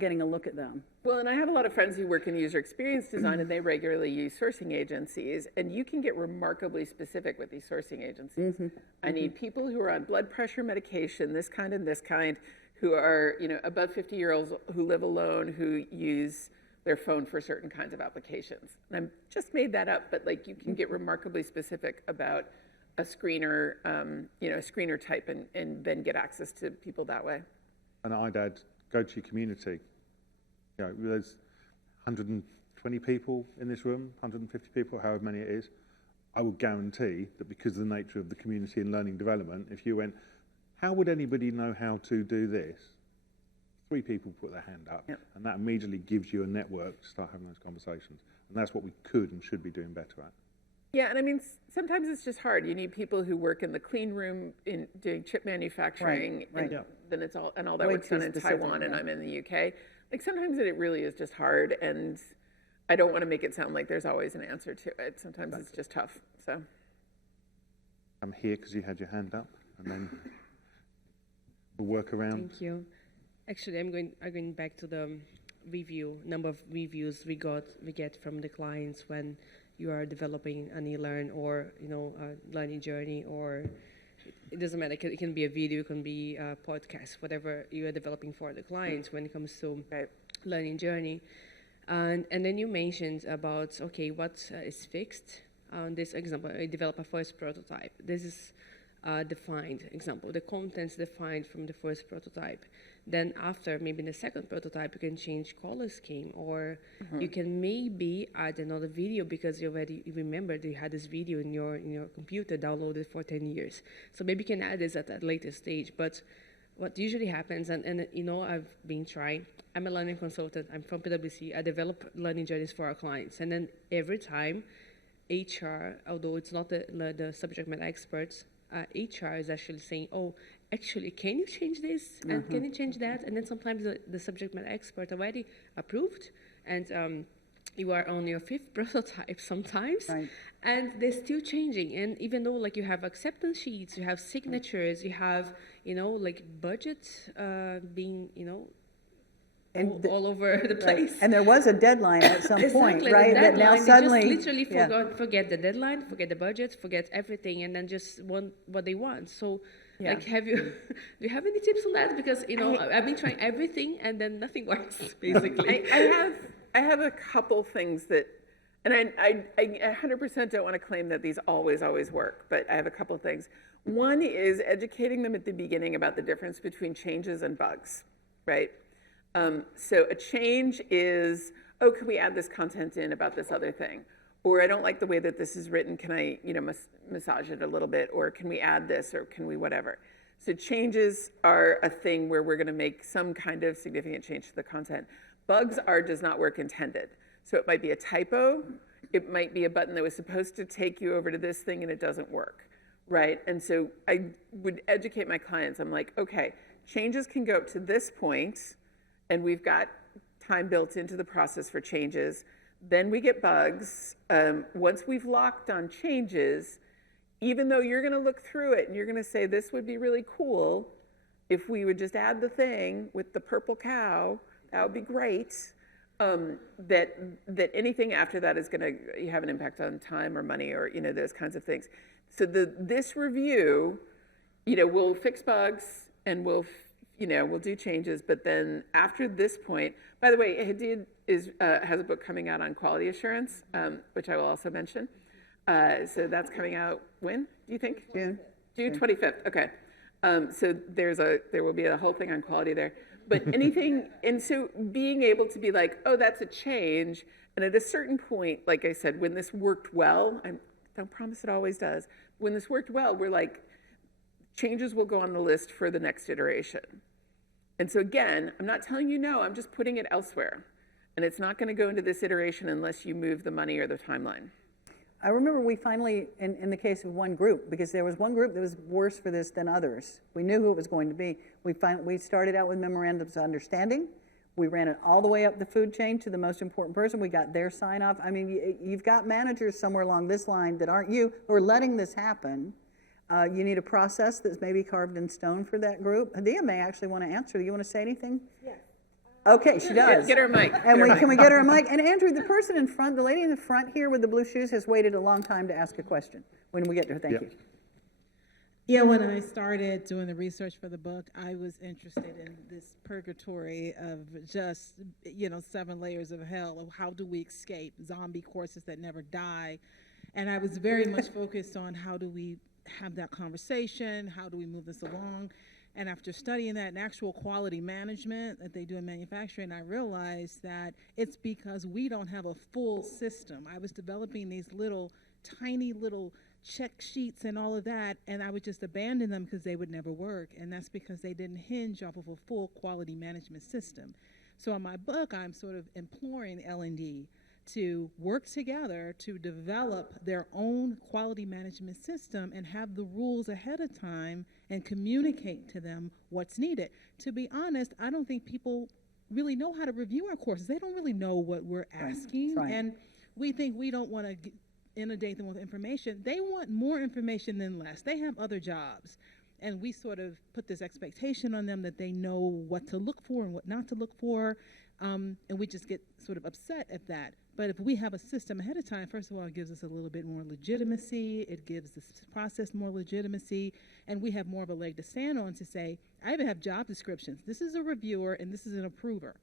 getting a look at them? Well, and I have a lot of friends who work in user experience design, and they regularly use sourcing agencies, and you can get remarkably specific with these sourcing agencies. I need people who are on blood pressure medication, this kind and this kind, who are above 50-year-olds who live alone, who use their phone for certain kinds of applications. And I just made that up, but like you can get remarkably specific about a screener, a screener type, and then get access to people that way. And I'd add, go to your community. There's 120 people in this room, 150 people, however many it is. I will guarantee that because of the nature of the community and learning development, if you went, how would anybody know how to do this? 3 people put their hand up, and that immediately gives you a network to start having those conversations. And that's what we could and should be doing better at. Yeah, and I mean, sometimes it's just hard. You need people who work in the clean room in doing chip manufacturing, and then it's all that work's done in Taiwan, and I'm in the UK. Like sometimes it really is just hard, and I don't want to make it sound like there's always an answer to it. Sometimes it's just tough. So I'm here because you had your hand up, and then we'll work around. Thank you. Actually, I'm going back to the number of reviews we get from the clients when you are developing an e-learn or a learning journey, or it doesn't matter. It can be a video, it can be a podcast, whatever you are developing for the clients when it comes to learning journey. And then you mentioned about what is fixed. This example, I develop a first prototype. This is defined example. The contents defined from the first prototype. Then after maybe the second prototype, you can change color scheme, or you can maybe add another video because you already remembered you had this video in your computer downloaded for 10 years. So maybe you can add this at a later stage. But what usually happens, and I've been trying. I'm a learning consultant. I'm from PwC. I develop learning journeys for our clients, and then every time, HR, although it's not the subject matter experts, HR is actually saying, oh, actually, can you change this? And can you change that? And then sometimes the subject matter expert already approved, and you are on your 5th prototype sometimes, and they're still changing. And even though you have acceptance sheets, you have signatures, you have, budget being, all over the place. And there was a deadline at some point, Exactly, right? the That now deadline, suddenly, they just literally forget the deadline, forget the budget, forget everything, and then just want what they want. So, like, do you have any tips on that? Because I've been trying everything, and then nothing works, basically. I have a couple things that, and I 100% don't want to claim that these always work, but I have a couple things. One is educating them at the beginning about the difference between changes and bugs, right? So a change is, oh, can we add this content in about this other thing? Or I don't like the way that this is written, can I, massage it a little bit? Or can we add this, or can we whatever? So changes are a thing where we're gonna make some kind of significant change to the content. Bugs are does not work intended. So it might be a typo, it might be a button that was supposed to take you over to this thing and it doesn't work, right? And so I would educate my clients. I'm like, okay, changes can go up to this point, and we've got time built into the process for changes. Then we get bugs. Once we've locked on changes, even though you're gonna look through it and you're gonna say, this would be really cool if we would just add the thing with the purple cow, that would be great. That anything after that is gonna have an impact on time or money or those kinds of things. So this review, we'll fix bugs and we'll do changes, but then after this point, by the way, Hadid has a book coming out on quality assurance, which I will also mention. So that's coming out when, do you think? June 25th, okay. So there will be a whole thing on quality there. But anything, and so being able to be like, oh, that's a change, and at a certain point, like I said, when this worked well, I don't promise it always does, when this worked well, we're like, changes will go on the list for the next iteration. And so again, I'm not telling you no, I'm just putting it elsewhere. And it's not gonna go into this iteration unless you move the money or the timeline. I remember we finally, in the case of one group, because there was one group that was worse for this than others. We knew who it was going to be. We started out with memorandums of understanding. We ran it all the way up the food chain to the most important person. We got their sign off. I mean, you've got managers somewhere along this line that aren't you who are letting this happen. You need a process that's maybe carved in stone for that group. Hadia may actually want to answer. Do you want to say anything? Yes. Okay, she does. Get her a mic. And can we get her a mic? And Andrew, the person in front, the lady in the front here with the blue shoes has waited a long time to ask a question. When we get to her, thank you. Yeah, when I started doing the research for the book, I was interested in this purgatory of just, 7 layers of hell, of how do we escape zombie courses that never die. And I was very much focused on how do we have that conversation, how do we move this along. And after studying that in actual quality management that they do in manufacturing, I realized that it's because we don't have a full system. I was developing these tiny little check sheets and all of that, and I would just abandon them because they would never work. And that's because they didn't hinge off of a full quality management system. So in my book, I'm sort of imploring L&D to work together to develop their own quality management system and have the rules ahead of time and communicate to them what's needed. To be honest, I don't think people really know how to review our courses. They don't really know what we're asking. Right. And we think we don't want to inundate them with information. They want more information than less. They have other jobs. And we sort of put this expectation on them that they know what to look for and what not to look for. And we just get sort of upset at that. But if we have a system ahead of time, first of all, it gives us a little bit more legitimacy. It gives this process more legitimacy. And we have more of a leg to stand on to say, I even have job descriptions. This is a reviewer and this is an approver.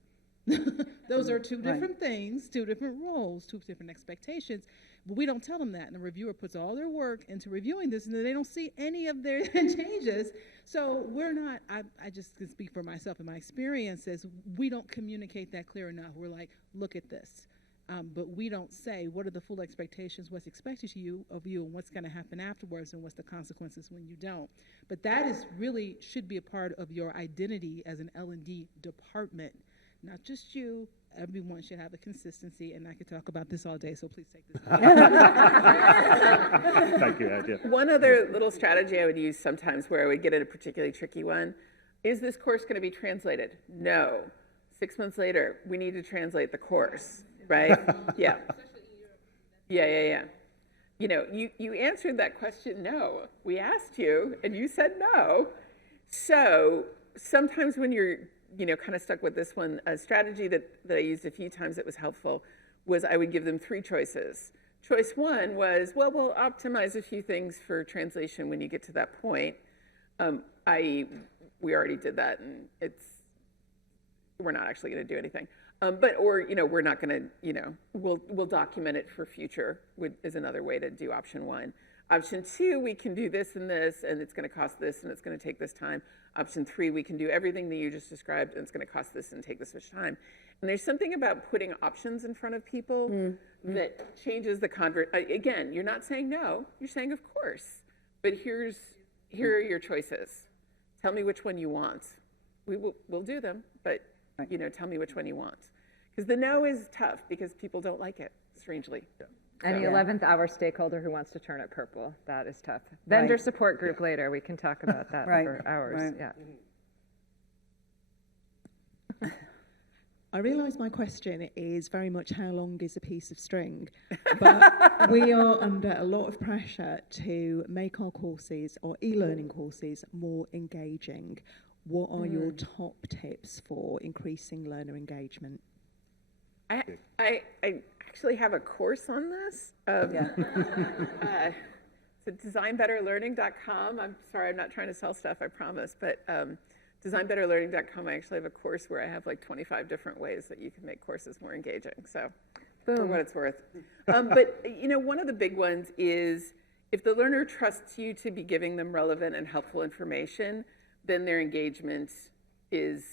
Those are two different things, two different roles, two different expectations. But we don't tell them that. And the reviewer puts all their work into reviewing this, and then they don't see any of their changes. So we're not, I just can speak for myself and my experiences, we don't communicate that clear enough. We're like, look at this. But we don't say what are the full expectations, what's expected of you, and what's going to happen afterwards, and what's the consequences when you don't. But that is really should be a part of your identity as an L&D department. Not just you, everyone should have a consistency, and I could talk about this all day, so please take this. Thank you, Ed. Yeah. One other little strategy I would use sometimes where I would get at a particularly tricky one, is this course going to be translated? No. 6 months later, we need to translate the course, right? Yeah. Yeah. You answered that question, no. We asked you, and you said no. So sometimes when you're kind of stuck with this one. A strategy that I used a few times that was helpful was I would give them 3 choices. Choice 1 was, well, we'll optimize a few things for translation when you get to that point. I.e., we already did that, and we're not actually going to do anything. We're not going to, we'll document it for future is another way to do option 1. Option 2, we can do this, and it's going to cost this, and it's going to take this time. Option 3, we can do everything that you just described, and it's going to cost this and take this much time. And there's something about putting options in front of people that changes the again, you're not saying no, you're saying of course, but here are your choices. Tell me which one you want. We'll do them, but tell me which one you want. Because the no is tough because people don't like it, strangely. Yeah. Any 11th hour stakeholder who wants to turn it purple, that is tough. Vendor support group later, we can talk about that for hours. Yeah. I realise my question is very much how long is a piece of string, but we are under a lot of pressure to make our courses, our e-learning courses, more engaging. What are your top tips for increasing learner engagement? I actually have a course on this. It's designbetterlearning.com. I'm sorry, I'm not trying to sell stuff, I promise, but designbetterlearning.com, I actually have a course where I have like 25 different ways that you can make courses more engaging. So, for what it's worth. But one of the big ones is if the learner trusts you to be giving them relevant and helpful information, then their engagement is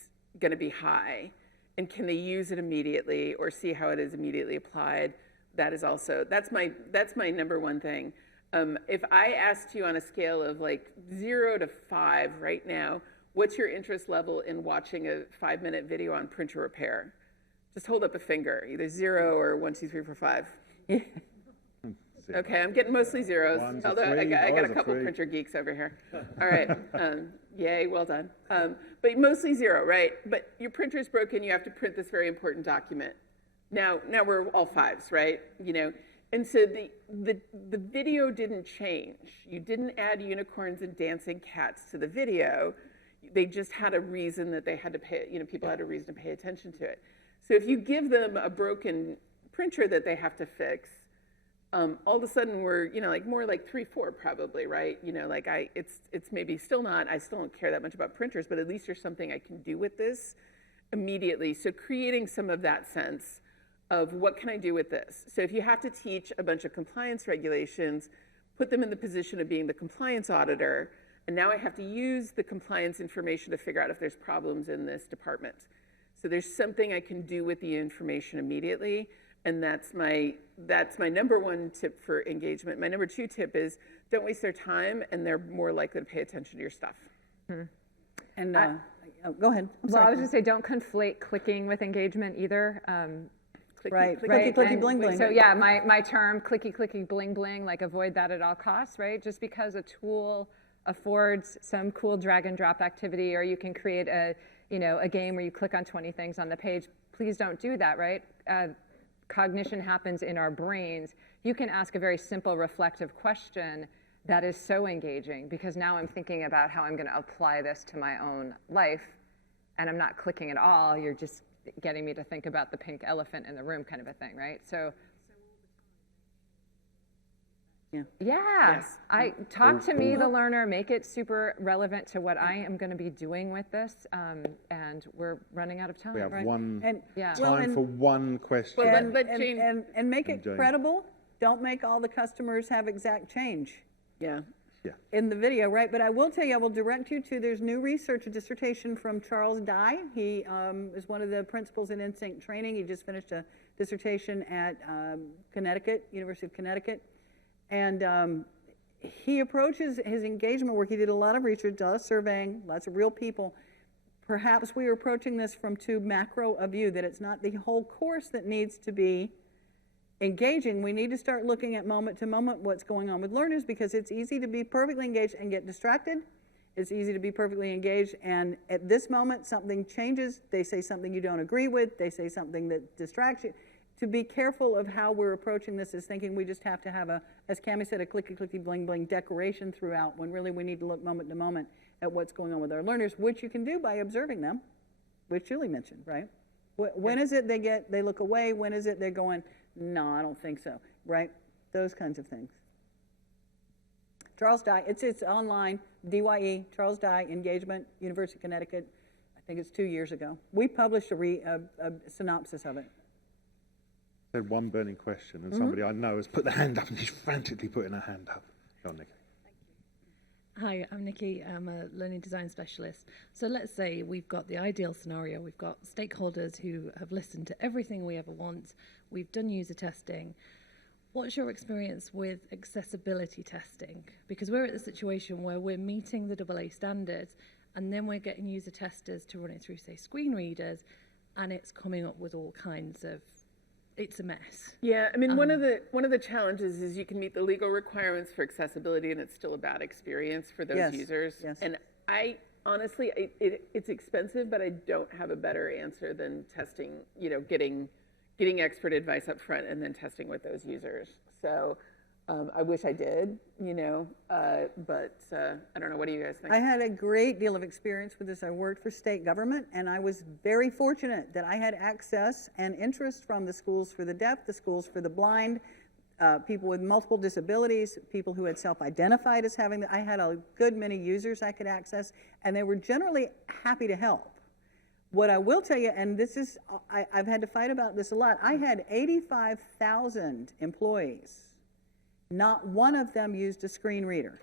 going to be high. And can they use it immediately or see how it is immediately applied? That's my number one thing. If I asked you on a scale of like 0 to 5 right now, what's your interest level in watching a 5-minute video on printer repair? Just hold up a finger, either 0 or 1, 2, 3, 4, 5. Okay, I'm getting mostly zeros, although I got a couple printer geeks over here. All right, yay, well done. But mostly 0, right? But your printer's broken, you have to print this very important document. Now we're all 5s, right? And so the video didn't change. You didn't add unicorns and dancing cats to the video. They just had a reason that they had to pay, people had a reason to pay attention to it. So if you give them a broken printer that they have to fix, all of a sudden we're, more like 3, 4 probably, right? It's maybe still not, I still don't care that much about printers, but at least there's something I can do with this immediately. So creating some of that sense of what can I do with this? So if you have to teach a bunch of compliance regulations, put them in the position of being the compliance auditor, and now I have to use the compliance information to figure out if there's problems in this department. So there's something I can do with the information immediately. And that's my number 1 tip for engagement. My number 2 tip is don't waste their time, and they're more likely to pay attention to your stuff. And go ahead. I was going to say don't conflate clicking with engagement either. Clicky, bling, bling. So yeah, my term, clicky, clicky, bling, bling, like avoid that at all costs, right? Just because a tool affords some cool drag and drop activity, or you can create a game where you click on 20 things on the page, please don't do that, right? Cognition happens in our brains. You can ask a very simple reflective question that is so engaging because now I'm thinking about how I'm going to apply this to my own life, and I'm not clicking at all. You're just getting me to think about the pink elephant in the room kind of a thing, right? So yes. Talk to me, the learner, make it super relevant to what I am going to be doing with this, and we're running out of time. We have Right. time for one question. And make it credible. Don't make all the customers have exact change. In the video, right? But I will tell you, I will direct you to, there's new research, a dissertation from Charles Dye. He is one of the principals in InSync training. He just finished a dissertation at University of Connecticut. And he approaches his engagement work. He did a lot of research, a lot of surveying, lots of real people. Perhaps we are approaching this from too macro a view, that it's not the whole course that needs to be engaging. We need to start looking at moment to moment what's going on with learners, because it's easy to be perfectly engaged and get distracted. It's easy to be perfectly engaged, and at this moment something changes. They say something you don't agree with. They say something that distracts you. To be careful of how we're approaching this is thinking we just have to have as Cammy said, a clicky, clicky, bling, bling decoration throughout, when really we need to look moment to moment at what's going on with our learners, which you can do by observing them. which Julie mentioned, right? When is it they look away? When is it they're going, no, I don't think so, right? Those kinds of things. Charles Dye, it's online, DYE, Charles Dye Engagement, University of Connecticut. I think it's 2 years ago. We published a synopsis of it. Said one burning question, and somebody I know has put their hand up, and she's frantically putting her hand up. Go on, Nikki. Hi, I'm Nikki. I'm a learning design specialist. So let's say we've got the ideal scenario. We've got stakeholders who have listened to everything we ever want. We've done user testing. What's your experience with accessibility testing? Because we're at the situation where we're meeting the AA standards, and then we're getting user testers to run it through, say, screen readers, and it's coming up with all kinds of, it's a mess. Yeah, I mean, one of the challenges is you can meet the legal requirements for accessibility, and it's still a bad experience for those users. Yes. And I honestly, it's expensive, but I don't have a better answer than testing. You know, getting expert advice up front and then testing with those users. So I wish I did, you know, but I don't know. What do you guys think? I had a great deal of experience with this. I worked for state government, and I was very fortunate that I had access and interest from the schools for the deaf, the schools for the blind, people with multiple disabilities, people who had self-identified as having, I had a good many users I could access, and they were generally happy to help. What I will tell you, and this is, I've had to fight about this a lot, I had 85,000 employees. Not one of them used a screen reader.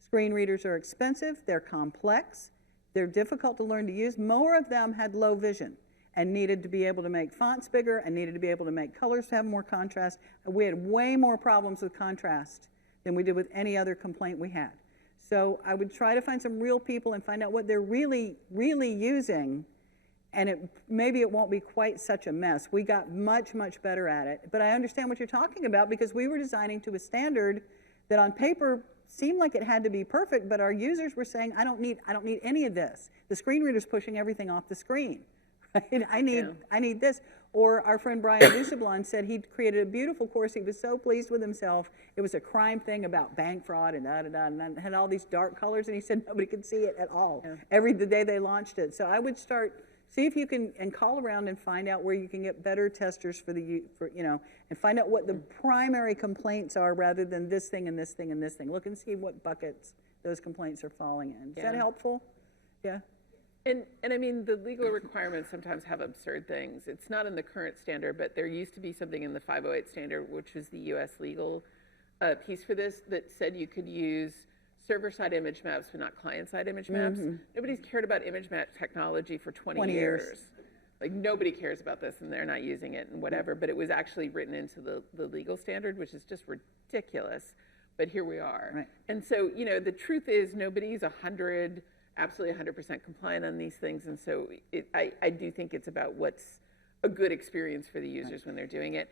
Screen readers are expensive, they're complex, they're difficult to learn to use. More of them had low vision and needed to be able to make fonts bigger and needed to be able to make colors have more contrast. We had way more problems with contrast than we did with any other complaint we had. So I would try to find some real people and find out what they're really, really using, and maybe it won't be quite such a mess. We got much, much better at it. But I understand what you're talking about, because we were designing to a standard that on paper seemed like it had to be perfect, but our users were saying, I don't need any of this. The screen reader's pushing everything off the screen. Right? I need this. Or our friend Brian Dusablon said he'd created a beautiful course. He was so pleased with himself. It was a crime thing about bank fraud and da-da-da, and had all these dark colors, and he said nobody could see it at all the day they launched it. So I would see if you can, and call around and find out where you can get better testers and find out what the primary complaints are rather than this thing and this thing and this thing. Look and see what buckets those complaints are falling in. Is that helpful? Yeah. And I mean, the legal requirements sometimes have absurd things. It's not in the current standard, but there used to be something in the 508 standard, which was the U.S. legal piece for this, that said you could use server-side image maps, but not client-side image maps. Nobody's cared about image map technology for 20 years. Like, nobody cares about this, and they're not using it and whatever, but it was actually written into the legal standard, which is just ridiculous, but here we are. Right. And so, you know, the truth is nobody's absolutely 100% compliant on these things, and so I do think it's about what's a good experience for the users when they're doing it.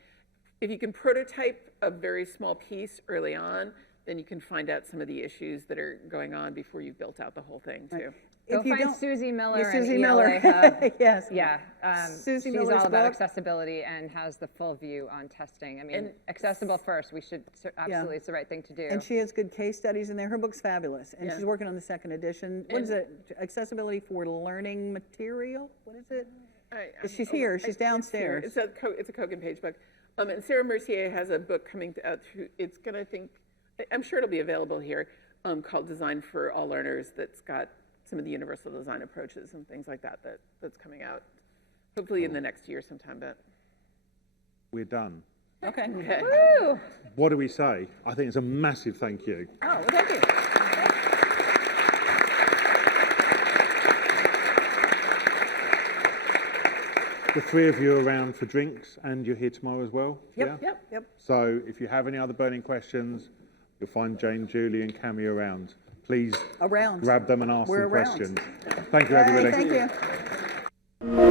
If you can prototype a very small piece early on, then you can find out some of the issues that are going on before you've built out the whole thing, too. Go find Susie Miller and Susie ELA Hub. Yes. Yeah. Susie she's Miller's all about book. Accessibility and has the full view on testing. I mean, accessible first. We should absolutely, it's the right thing to do. And she has good case studies in there. Her book's fabulous, and she's working on the second edition. What is it? Accessibility for learning material? What is it? She's here. She's downstairs. It's a Kogan page book. And Sarah Mercier has a book coming out through. It's going to I'm sure it'll be available here, called Design for All Learners, that's got some of the universal design approaches and things like that's coming out, hopefully in the next year sometime, but. We're done. Okay. Woo! What do we say? I think it's a massive thank you. Oh, well, thank you. The three of you are around for drinks, and you're here tomorrow as well? Yep. So if you have any other burning questions, you'll find Jane, Julie, and Cammy around. Please grab them and ask them questions. Thank you, everybody. Thank you.